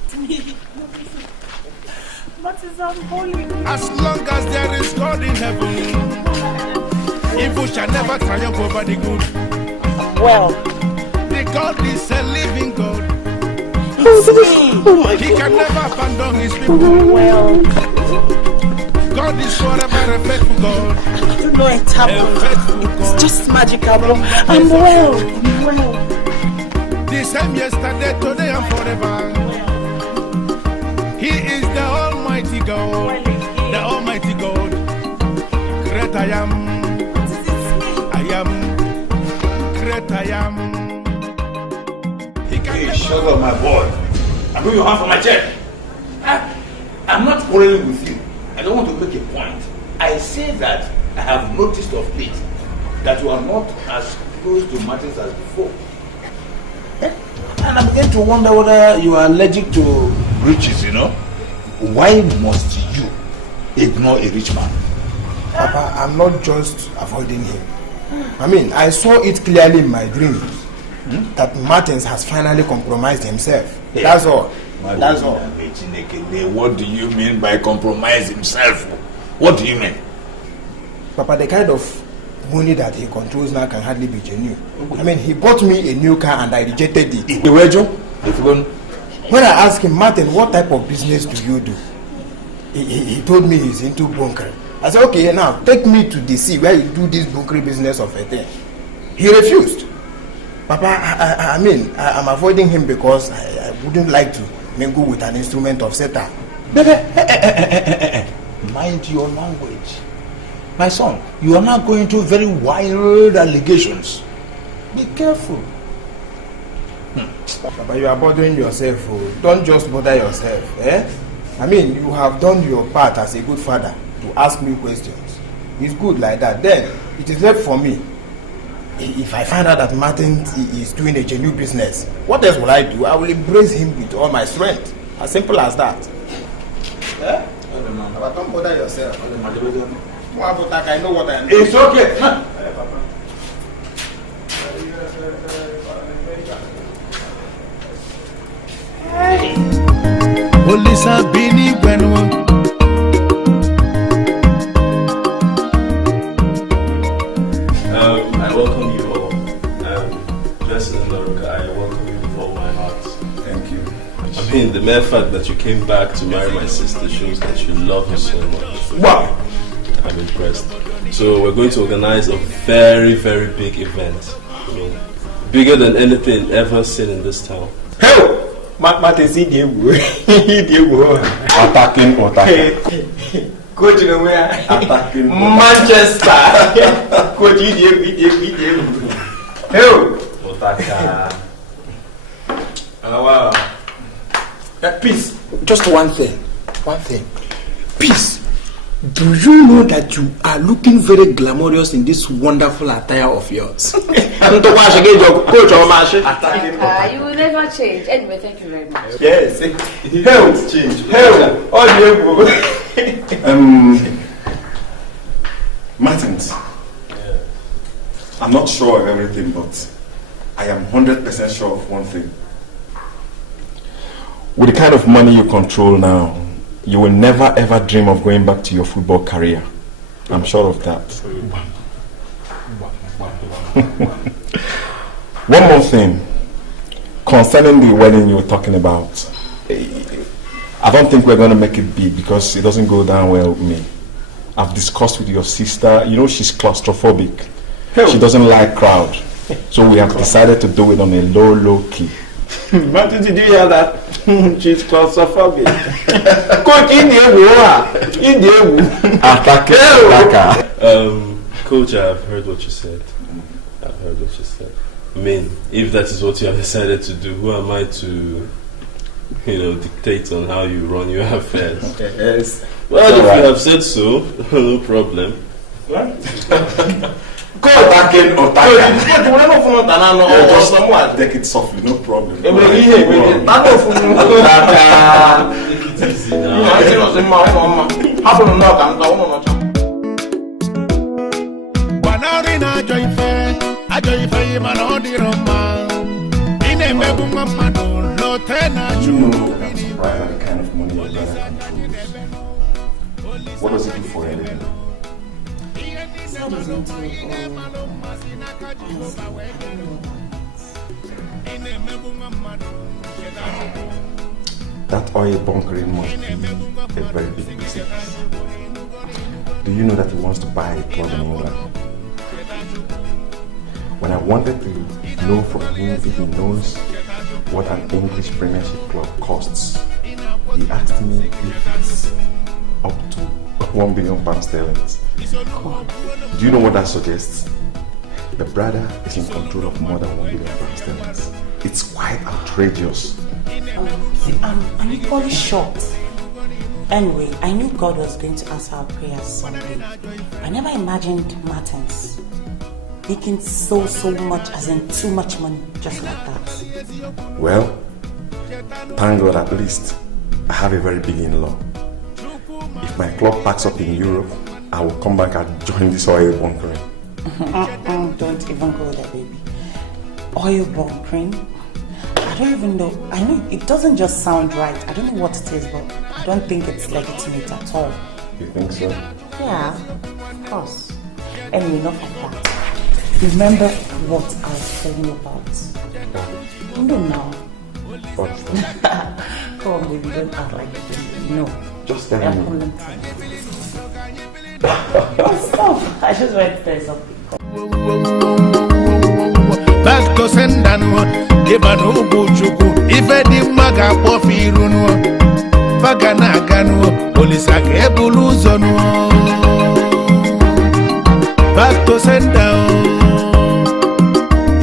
Martins, I'm holy. As long as there is God in heaven, evil shall never triumph over the good. Well, the God is a living God. Oh my God. He can never abandon his people. Well, God is forever a faithful God. I don't know it happened. It's just magical. I'm well. I'm well. The same yesterday, today, and forever. He is the Almighty God. The Almighty God. Great I am. I am. Great I am. Hey, shut up, my boy. I'm going to hand for my check. I'm not quarreling with you. I don't want to make a point. I say that I have noticed of late that you are not as close to Martins as before. And I'm beginning to wonder whether you are allergic to riches, you know. Why must you ignore a rich man? Papa, I'm not just avoiding him. I mean, I saw it clearly in my dreams that Martins has finally compromised himself. Hey. That's all. That's all. What do you mean by compromise himself? What do you mean? Papa, the kind of money that he controls now can hardly be genuine. I mean, he bought me a new car and I rejected it. When I asked him, Martin, what type of business do you do? He told me he's into bunkering. I said, okay, now take me to the sea where you do this bunkering business of a thing. He refused. Papa, I'm avoiding him because I wouldn't like to mingle with an instrument of Satan. Mind your language. My son, you are now going to very wild allegations. Be careful. Papa, you are bothering yourself. Oh. Don't just bother yourself. You have done your part as a good father to ask me questions. It's good like that. Then, it is left for me. If I find out that Martin is doing a genuine business, what else will I do? I will embrace him with all my strength. As simple as that. Papa, don't bother yourself. I know what I am doing. It's okay. Police have been I welcome you all. Just in America, I welcome you with all my heart. Thank you. I mean, the mere fact that you came back to marry my sister shows that you love her so much. Wow! I'm impressed. So we're going to organize a very, very big event. Bigger than anything ever seen in this town. Hey! Martin, see the attacking. Coach, where? Attacking Manchester. Coach, Otaka. Wow. Peace. Just one thing. Peace. Do you know that you are looking very glamorous in this wonderful attire of yours? You will never change. Anyway, thank you very much. Yes. Help. Change. Help. Martins. I'm not sure of everything, but I am 100% sure of one thing. With the kind of money you control now, you will never ever dream of going back to your football career. I'm sure of that. One more thing. Concerning the wedding you were talking about, I don't think we're going to make it big because it doesn't go down well with me. I've discussed with your sister. You know she's claustrophobic. She doesn't like crowd. So we have decided to do it on a low key. Martin, did you hear that? She's claustrophobic. Coach, I've heard what you said. I mean, if that is what you have decided to do, who am I to, dictate on how you run your affairs? Yes. Well, if you have said so, no problem. What? Take it softly, no problem. Take it easy now. The kind of money your brother controls. What does he do for a living? That oil bunkering must be a very big business. Do you know that he wants to buy a club in England? When I wanted to know from him if he knows what an English Premiership club costs, he asked me if it's up to £1 billion sterling. Do you know what that suggests? The brother is in control of more than £1 billion sterling. It's quite outrageous. I'm equally shocked. Anyway, I knew God was going to answer our prayers someday. I never imagined Martins making so much, as in too much money, just like that. Well, thank God at least I have a very big in-law. If my club packs up in Europe, I will come back and join this oil bunkering. Don't even go there, baby. Oil bunkering? I don't even know. I know it doesn't just sound right. I don't know what it is, but I don't think it's legitimate at all. You think so? Yeah, of course. Anyway, enough of that. Remember what I was telling you about? No, now. What's that? Come on, baby, don't act like it. No. Just tell me. Stop. I just went to tell you something. to senda no eba no buchuku ife di maga kpofiru no faga na aga no olisa ka ebulu uzo no back to senda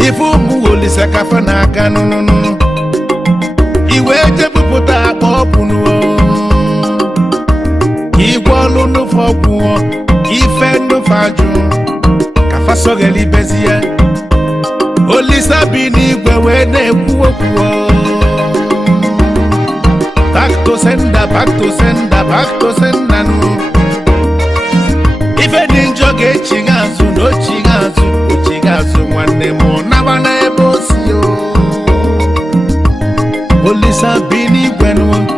ifu mu olisa ka fa na aga no iwe je buputa akpopu no igwolu no fogu ife no faju ka fa sogeli bezia olisa bi ni gbe we na ekwu okwu back to sender no ife di njo ga echigazu no chigazu nwanne mo na bana ebe osi o olisa bi ni gbe no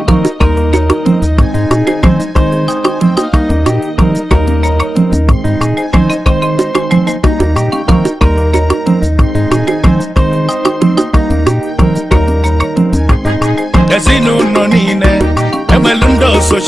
Ezinu no nine emelundo so